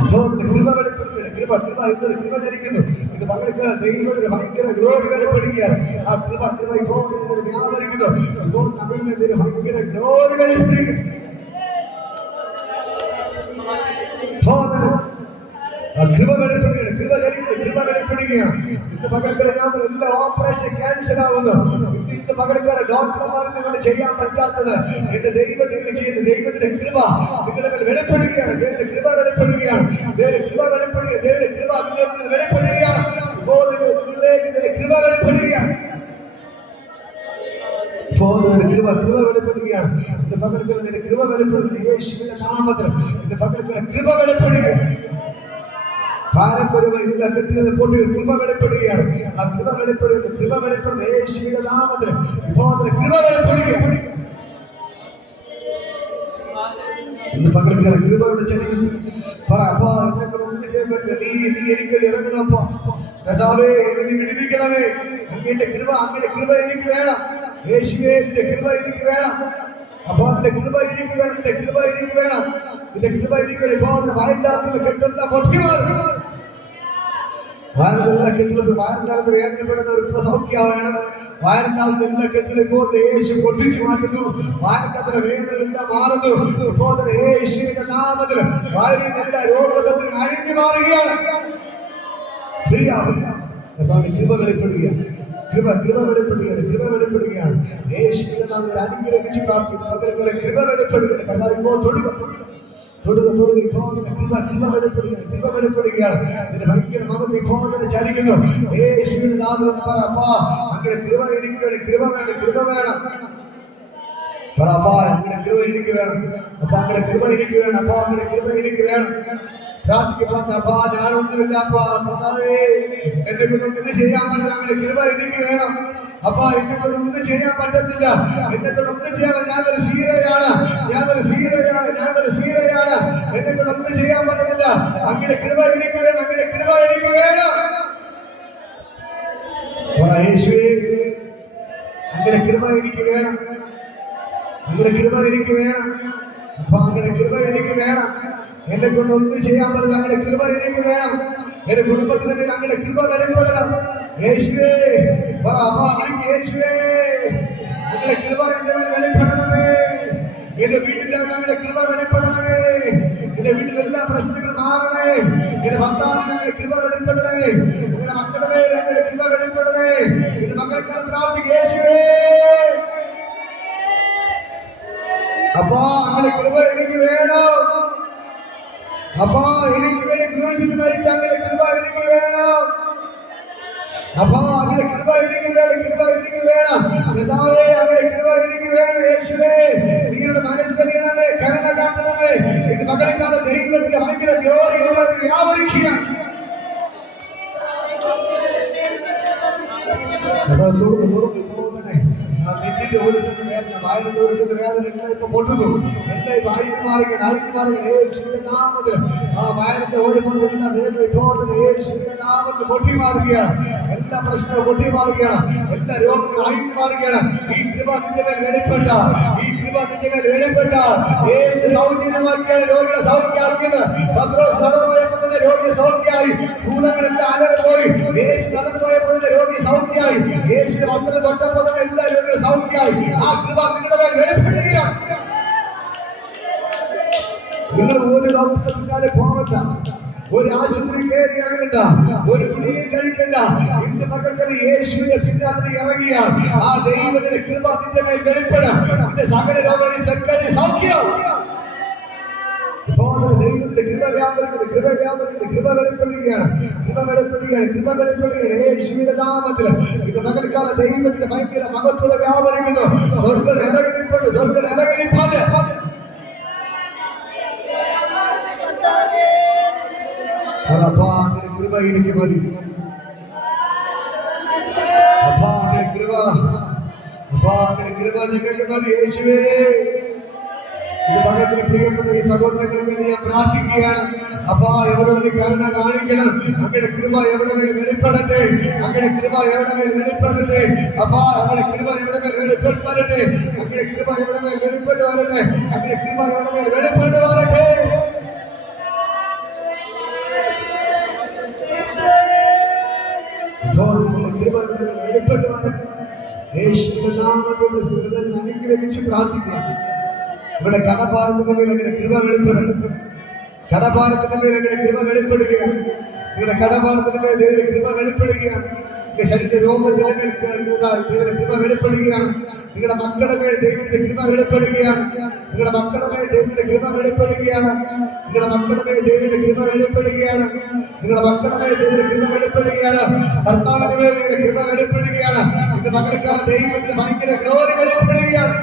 കൃപ വെളിപ്പെടുകയാണ്. കൃപ ചലിക്കുന്നു. ഇത് മകൾക്ക് ദൈവത്തിന് ഭയങ്കര ഗ്ലോറി വെളിപ്പെടുകയാണ്. ആ കൃപ ഇപ്പോൾ വ്യാപരിക്കുന്നു. ഇപ്പോൾ തമിഴിന് ഭയങ്കര ഗ്ലോറി വെളിപ്പെടുക. കൃപ വെളിപ്പെടുകയാണ്. കൃപ വെളിപ്പെടുകയാണ്. ഇന്ന് പകൽക്കാല ഞാൻ എല്ലാ ഓപ്പറേഷൻ ക്യാൻസർ ആവുന്നു. ഇന്ന് പകൽക്കാല ഡോക്ടർമാർക്ക് കൊണ്ട് ചെയ്യാൻ പറ്റാത്തത് എന്റെ ദൈവത്തിന് ചെയ്യുന്ന ദൈവത്തിന്റെ കൃപ നിങ്ങളുടെ മേൽ വെളിപ്പെടുകയാണ്. ദൈവത്തിന്റെ കൃപ വെളിപ്പെടുകയാണ്. ദൈവത്തിന്റെ കൃപ വെളിപ്പെടുകയാണ്. ദൈവത്തിന്റെ കൃപ നിങ്ങളുടെ വെളിപ്പെടുകയാണ്. ഇപ്പോൾ നിങ്ങളിലേക്ക് കൃപ വെളിപ്പെടുകയാണ്. കൃപ വെളിപ്പെടുകയാണ്. എന്റെ പകൽക്കാല കൃപ വെളിപ്പെടുന്നു. യേശുവിന്റെ നാമത്തിൽ എന്റെ പകൽക്കാല കൃപ വെളിപ്പെടുകയാണ്. പാരമ്പര്യമായി എല്ലാ കെട്ടുകളെ പൊട്ടി കൃപ വെളിപ്പെടുകയാണ്. ആ കൃപ വെളിപ്പെടുന്നു. യേശുവിന്റെ നാമത്തിൽ ഇപ്പോൾ കൃപ വെളിപ്പെടുകയാണ്. ഇന്ന് പകൽക്കാല കൃപയുടെ ചലിക്കുന്നു. നീ എനിക്ക് ഇറങ്ങണപ്പോ കർത്താവേ, എന്നെ വിടുവിക്കണമേ. അങ്ങയുടെ കൃപ എനിക്ക് വേണം. യേശുവേ, നിന്റെ കൃപ എനിക്ക് വേണം. അപ്പൊ അതിന്റെ കൃപ എനിക്ക് വേണം. നിന്റെ കൃപ എനിക്ക് വേണം. നിന്റെ കൃപ എനിക്ക് വേണം. ഇപ്പൊ അതിന്റെ വായില്ലാത്ത കെട്ടെല്ലാം പൊട്ടി മാറും. വയറിലെല്ലാം കെട്ടിലും വയറിനകത്ത് വേദനപ്പെടുന്നവർ ഇപ്പൊ സൗഖ്യമാണ്. വയറിനകത്ത് എല്ലാ കെട്ടിലും ഇപ്പോൾ യേശു പൊട്ടിച്ചു മാറ്റുന്നു. വയറിനകത്തിലെ വേദനകളെല്ലാം മാറുന്നു. ഇപ്പോൾ യേശുവിന്റെ നാമത്തിൽ വയറിൽ എല്ലാ രോഗബന്ധങ്ങളും അഴിഞ്ഞു മാറുകയാണ്. കൃപ വെളിപ്പെടുകയാണ്. കൃപ വെളിപ്പെടുകയാണ്. യേശുവിന്റെ നാമത്തിൽ അനുഗ്രഹിച്ച് പ്രാർത്ഥിക്കുന്നു. പകൽക്കാലം കൃപ വെളിപ്പെടുകയാണ്. കർത്താവ് ഇപ്പോൾ തൊടുക. തൊടുക ഇപ്പോൾ കൃപ വെളിപ്പെടുകയാണ്. ഇതിന് ഭയങ്കര മകത്ത് ഇപ്പോൾ തന്നെ ചലിക്കുന്നു. യേശുവിന്റെ നാമത്തിൽ പറ, അപ്പാ അങ്ങനെ കൃപ എനിക്ക് വേണം, കൃപ വേണം. പറ, അപ്പാ അങ്ങനെ കൃപ എനിക്ക് വേണം, അപ്പാ അങ്ങനെ കൃപ എനിക്ക് വേണം, അപ്പാ അങ്ങനെ കൃപ എനിക്ക് വേണം. പ്രാർത്ഥിക്കപ്പെട്ട, അപ്പാ ഞാനൊന്നുമില്ല, അപ്പാ എന്നെ കൊണ്ട് ഒന്നും ചെയ്യാൻ പറ്റില്ല, അങ്ങനെ കൃപ എനിക്ക് വേണം. അപ്പാ എന്നെ കൊണ്ട് ഒന്നും ചെയ്യാൻ പറ്റത്തില്ല, എന്നെ കൊണ്ട് ഒന്നും ചെയ്യാൻ, ഞാനൊരു സീരയാണ്, എന്നെ കൊണ്ട് ഒന്നും ചെയ്യാൻ പറ്റത്തില്ല, അങ്ങനെ കൃപ എനിക്ക് വേണം, അങ്ങനെ കൃപ എനിക്ക് വേണം. യേശുവേ അങ്ങനെ കൃപ എനിക്ക് വേണം, അങ്ങനെ കൃപ എനിക്ക് വേണം, അപ്പൊ അങ്ങനെ കൃപ എനിക്ക് വേണം. എന്നെ കൊണ്ട് ഒന്നും ചെയ്യാൻ പറ്റില്ല, അങ്ങനെ കൃപ എനിക്ക് വേണം. എന്റെ കുടുംബത്തിന് അങ്ങനെ കൃപ വെളിപ്പെടണം. യേശുവേ പറ, അപ്പാ വിളിക്ക്, യേശുവേ അങ്ങനെ കൃപ എന്റെ മേൽ വെളിപ്പെടണമേ. എന്റെ വീട്ടിന്റെ അങ്ങനെ കൃപ വെളിപ്പെടണമേ. എന്റെ വീട്ടിൽ എല്ലാ പ്രശ്നങ്ങളും മാറണേ. എന്റെ ഭർത്താവിന് അങ്ങനെ കൃപ വെളിപ്പെടണേ. എന്റെ മക്കളുടെ മേൽ അങ്ങനെ കൃപ വെളിപ്പെടണേ. എന്റെ മക്കളെക്കാൾ പ്രാർത്ഥിക്കുക, യേശുവേ അപ്പാ അങ്ങനെ കൃപ എനിക്ക് വേണം. അപ്പാ എനിക്ക് വേണ്ടി ക്രൂശിൽ മരിച്ച അങ്ങനെ കൃപ എനിക്ക് വേണം. അപ്പാ അങ്ങനെ കൃപ എനിക്ക് വേണം. പിതാവേ അങ്ങനെ കൃപ എനിക്ക് വേണം. യേശുവേ നിങ്ങളുടെ മനസ്സറിയണമേ, കരുണ കാട്ടണമേ. എന്റെ മകളെക്കാണ് ദൈവത്തിന്റെ ഭയങ്കര ഗ്ലോറി വ്യാപരിക്കുക. നെറ്റിന്റെ ഒരു ചെറിയ വേദന, വയറിന്റെ ഒരു ചെറിയ വേദന എല്ലാം ഇപ്പൊ പൊട്ടുന്നു, എല്ലാം ഇപ്പൊ അഴിഞ്ഞു മാറുകയാണ്. യേശുവിന്റെ നാമത്തിൽ ആ വയറിന്റെ ഒരു മന്ത്രില്ല വേദന ഇപ്പോൾ യേശുവിന്റെ നാമത്തിൽ പൊട്ടി മാറുകയാണ്. എല്ലാ പ്രശ്നവും പൊട്ടി മാറുകയാണ്, എല്ലാ രോഗങ്ങളും അഴിഞ്ഞു മാറുകയാണ്. ഈ കൃപ നിന്റെ മേൽ വെളിപ്പെട്ട, യേശു സൗജന്യമാക്കിയാണ് രോഗികളെ സൗഖ്യമാക്കിയത്. പത്രോസ് നടന്നു പോയപ്പോൾ തന്നെ രോഗിയെ സൗഖ്യമായി. ഭൂതങ്ങളെല്ലാം അലറി പോയി. യേശു നടന്നു പോയപ്പോൾ തന്നെ രോഗി സൗഖ്യമായി. യേശുവിന്റെ വസ്ത്രം തൊട്ടപ്പോൾ തന്നെ എല്ലാ രോഗികളും സൗഖ്യമായി. ആ കൃപ നിങ്ങളുടെ മേൽ വെളിപ്പെടുകയാണ്. നിങ്ങൾ ഒരു ഡോക്ടറെ പിന്നാലെ പോകണ്ട, ഒരു ആശുപത്രി കയറി ഇറങ്ങണ്ട, ഒരു ഗുളികയും കഴിക്കണ്ട. എന്റെ മക്കൾക്ക് യേശുവിന്റെ പിന്നാലെ ഇറങ്ങിയാണ്. ആ ദൈവത്തിന്റെ കൃപ നിന്റെ മേൽ വെളിപ്പെടാം. നിന്റെ സകല രോഗങ്ങളിൽ സൗഖ്യം. ഇപ്പോൾ ദൈവത്തിന്റെ കൃപ വെളിപ്പെടുകയാണ്. യേശുവിന്റെ നാമത്തിൽ എന്റെ മകൾക്കാല ദൈവത്തിന്റെ ഭയങ്കര മഹത്വം വ്യാപരിക്കുന്നു. സ്വർഗ്ഗം ഇറങ്ങിപ്പോണ്ട്. അപ്പാ അങ്ങനെ കൃപ എനിക്ക് മതി. അപ്പാ അങ്ങനെ കൃപ ഞങ്ങൾക്ക് മതി. യേശുവേ ഇത് മകത്തിന് പ്രിയപ്പെട്ട ഈ സഹോദരങ്ങൾക്ക് വേണ്ടി ഞാൻ പ്രാർത്ഥിക്കുകയാണ്. അപ്പാ എവിടെ നീ കരുണ കാണിക്കണം. അങ്ങയുടെ കൃപ എവിടെ മേൽ വെളിപ്പെടട്ടെ. അപ്പാ അങ്ങനെ കൃപ എവിടെ മേൽ വെളിപ്പെട്ട് വരട്ടെ. അങ്ങയുടെ കൃപ എവിടെ മേൽ വെളിപ്പെട്ട് വരട്ടെ. യേശുവിന്റെ നാമത്തിൽ അനുഗ്രഹിച്ച് പ്രാർത്ഥിക്കുക. ഇവിടെ കടഭാരത്തിന്റെ മേൽ അങ്ങനെ കൃപ വെളിപ്പെടുകയാണ്. നിങ്ങളുടെ കടഭാരത്തിന്റെ മേൽ ദൈവത്തിന്റെ കൃപ വെളിപ്പെടുകയാണ്. നിങ്ങളുടെ ശരീര രോഗത്തിന്റെ മേൽ ദൈവത്തിന്റെ കൃപ വെളിപ്പെടുകയാണ്. നിങ്ങളുടെ മക്കളുടെ മേൽ ദൈവത്തിന്റെ കൃപ വെളിപ്പെടുകയാണ്. നിങ്ങളുടെ മക്കളുടെ മേൽ ദൈവത്തിന്റെ കൃപ വെളിപ്പെടുകയാണ്. ഭർത്താവിന്റെ മേൽ ദൈവത്തിന്റെ കൃപ വെളിപ്പെടുകയാണ്. നിന്റെ മകൾക്കാണ് ദൈവത്തിന് ഭയങ്കര ഗ്ലോറി വെളിപ്പെടുകയാണ്.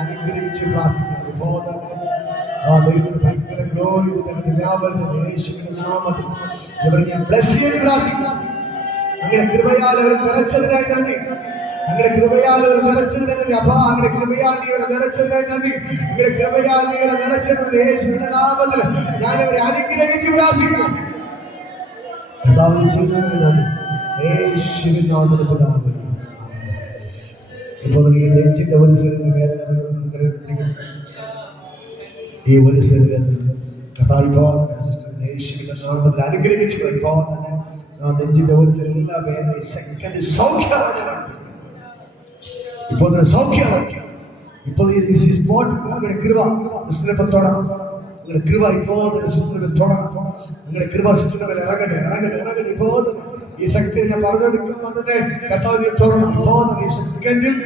അനുഗ്രഹിച്ച് പ്രാർത്ഥിക്കുന്നു. ആ ദൈവത്തിന് ഭയങ്കര ഗ്ലോറി യേശുവിന്റെ നാമത്തിൽ ഇവർ ഞാൻ ബ്ലസ് ചെയ്ത് പ്രാർത്ഥിക്കുന്നു. അങ്ങനെ കൃപയാൽ അവർ നിറച്ചതിനായി നന്ദി. അപ്പാ അങ്ങനെ കൃപയാൽ നിറച്ചതിനായി യേശുവിന്റെ നാമത്തിൽ ഞാൻ അവരെ അനുഗ്രഹിച്ച് പ്രാർത്ഥിക്കുന്നു. യേശുവിൻ നാമത്തിൽ പിതാവേ. ഇപ്പോൾ ഈ നെഞ്ചിന്റെ ഒരു വേദന, ഈ ഒരു യേശുവിന്റെ നാമത്തിൽ അനുഗ്രഹിച്ചു. ഇപ്പോൾ തന്നെ നെഞ്ചിന്റെ ഒരു എല്ലാ വേദനയും സെക്കൻഡ് സൗഖ്യമാണ്. ഇപ്പോൾ തന്നെ സൗഖ്യമാണ്. ഇപ്പോൾ ഈ സ്പോട്ട് നമ്മുടെ കൃപ തുടങ്ങും. നിങ്ങളുടെ കൃപ ഇപ്പോൾ തന്നെ സിസ്റ്ററിൽ തുടങ്ങണം. നിങ്ങളുടെ കൃപ സിസ്റ്ററിൽ ഇറങ്ങട്ടെ ഇപ്പോൾ തന്നെ. ഈ ശക്തി ഞാൻ പറഞ്ഞോണ്ടിരിക്കുമ്പോൾ തന്നെ കർത്താവിനെ തുടരണം. ഇപ്പോൾ തന്നെ ഈ സെക്കൻഡിൽ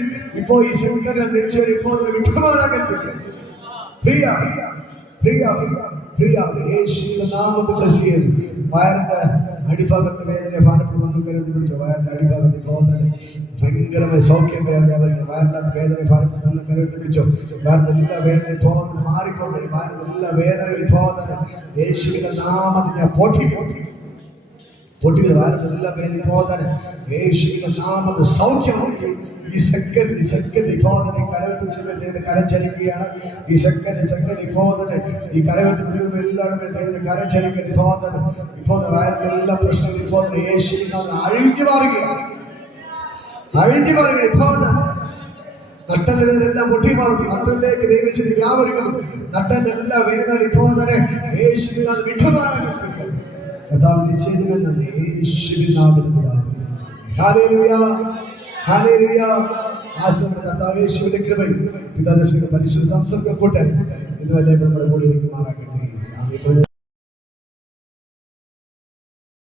ഇപ്പോൾ ഈ സെക്കൻഡിൽ നെയ്ച്ചോറ് ഇപ്പോൾ തന്നെ വിട്ടുമാറാകത്തില്ല. പ്രിയ യേശുവിന്റെ നാമത്തിൽ ബ്ലസ് ചെയ്തു. വയറിന്റെ അടിഭാഗത്ത് വേദന ഭാരപ്പെടുന്നു കരുതി പിടിച്ചോ. വയറിന്റെ അടിഭാഗത്ത് ഇപ്പോൾ തന്നെ ഭയങ്കരമായ സൗഖ്യം വേദന വയറിന്റെ വേദന ഭാരപ്പെടുന്ന കരുതി പിടിച്ചോ. വയറിന്റെ എല്ലാ വേദന ഇപ്പോൾ മാറിപ്പോകണം. വയറിന്റെ എല്ലാ വേദനകൾ ഇപ്പോൾ തന്നെ യേശുവിന്റെ നാമത്തിൽ ഞാൻ പൊട്ടിക്കുന്നു. വയറിന്റെ എല്ലാ വേദന ഇപ്പോൾ തന്നെ യേശുവിന്റെ നാമത്തിൽ സൗഖ്യമാക്കി. ഈ സെക്കൻഡ് ഇപ്പോൾ തന്നെ കരവെട്ടുന്ന കരച്ചലിക്കുകയാണ്. ഈ സെക്കൻഡ് ഇപ്പോൾ തന്നെ ഈ കരവെട്ടുന്ന എല്ലാവരും ദൈവത്തിന് കരച്ചലിക്കട്ടെ. ഇപ്പോൾ വയറിന്റെ എല്ലാ പ്രശ്നങ്ങളും ഇപ്പോൾ തന്നെ യേശുവിന്റെ അഴിഞ്ഞു മാറുകയാണ്. ഇപ്പോൾ നട്ടലിനെല്ലാം പൊട്ടിമാറും. നട്ടലിലേക്ക് ദൈവശക്തി വ്യാപരിക്കുന്നു. നട്ടലിന്റെ എല്ലാ വേദനകളും ഇപ്പോൾ തന്നെ യേശുവിനാൽ വിട്ടുമാറാൻ കർത്താവ് നിശ്ചയിക്കുന്നത് യേശുവിൻ നാമത്തിൽ ഹല്ലേലൂയ. ആശ്രമ കർത്താവ് യേശുവിന്റെ കൃപയും പിതാവിന്റെ പരിശുദ്ധ സംസർഗം കൂട്ടായി ഇതുവരെ നമ്മുടെ കൂടെ ഇരിക്കുമാറാകട്ടെ.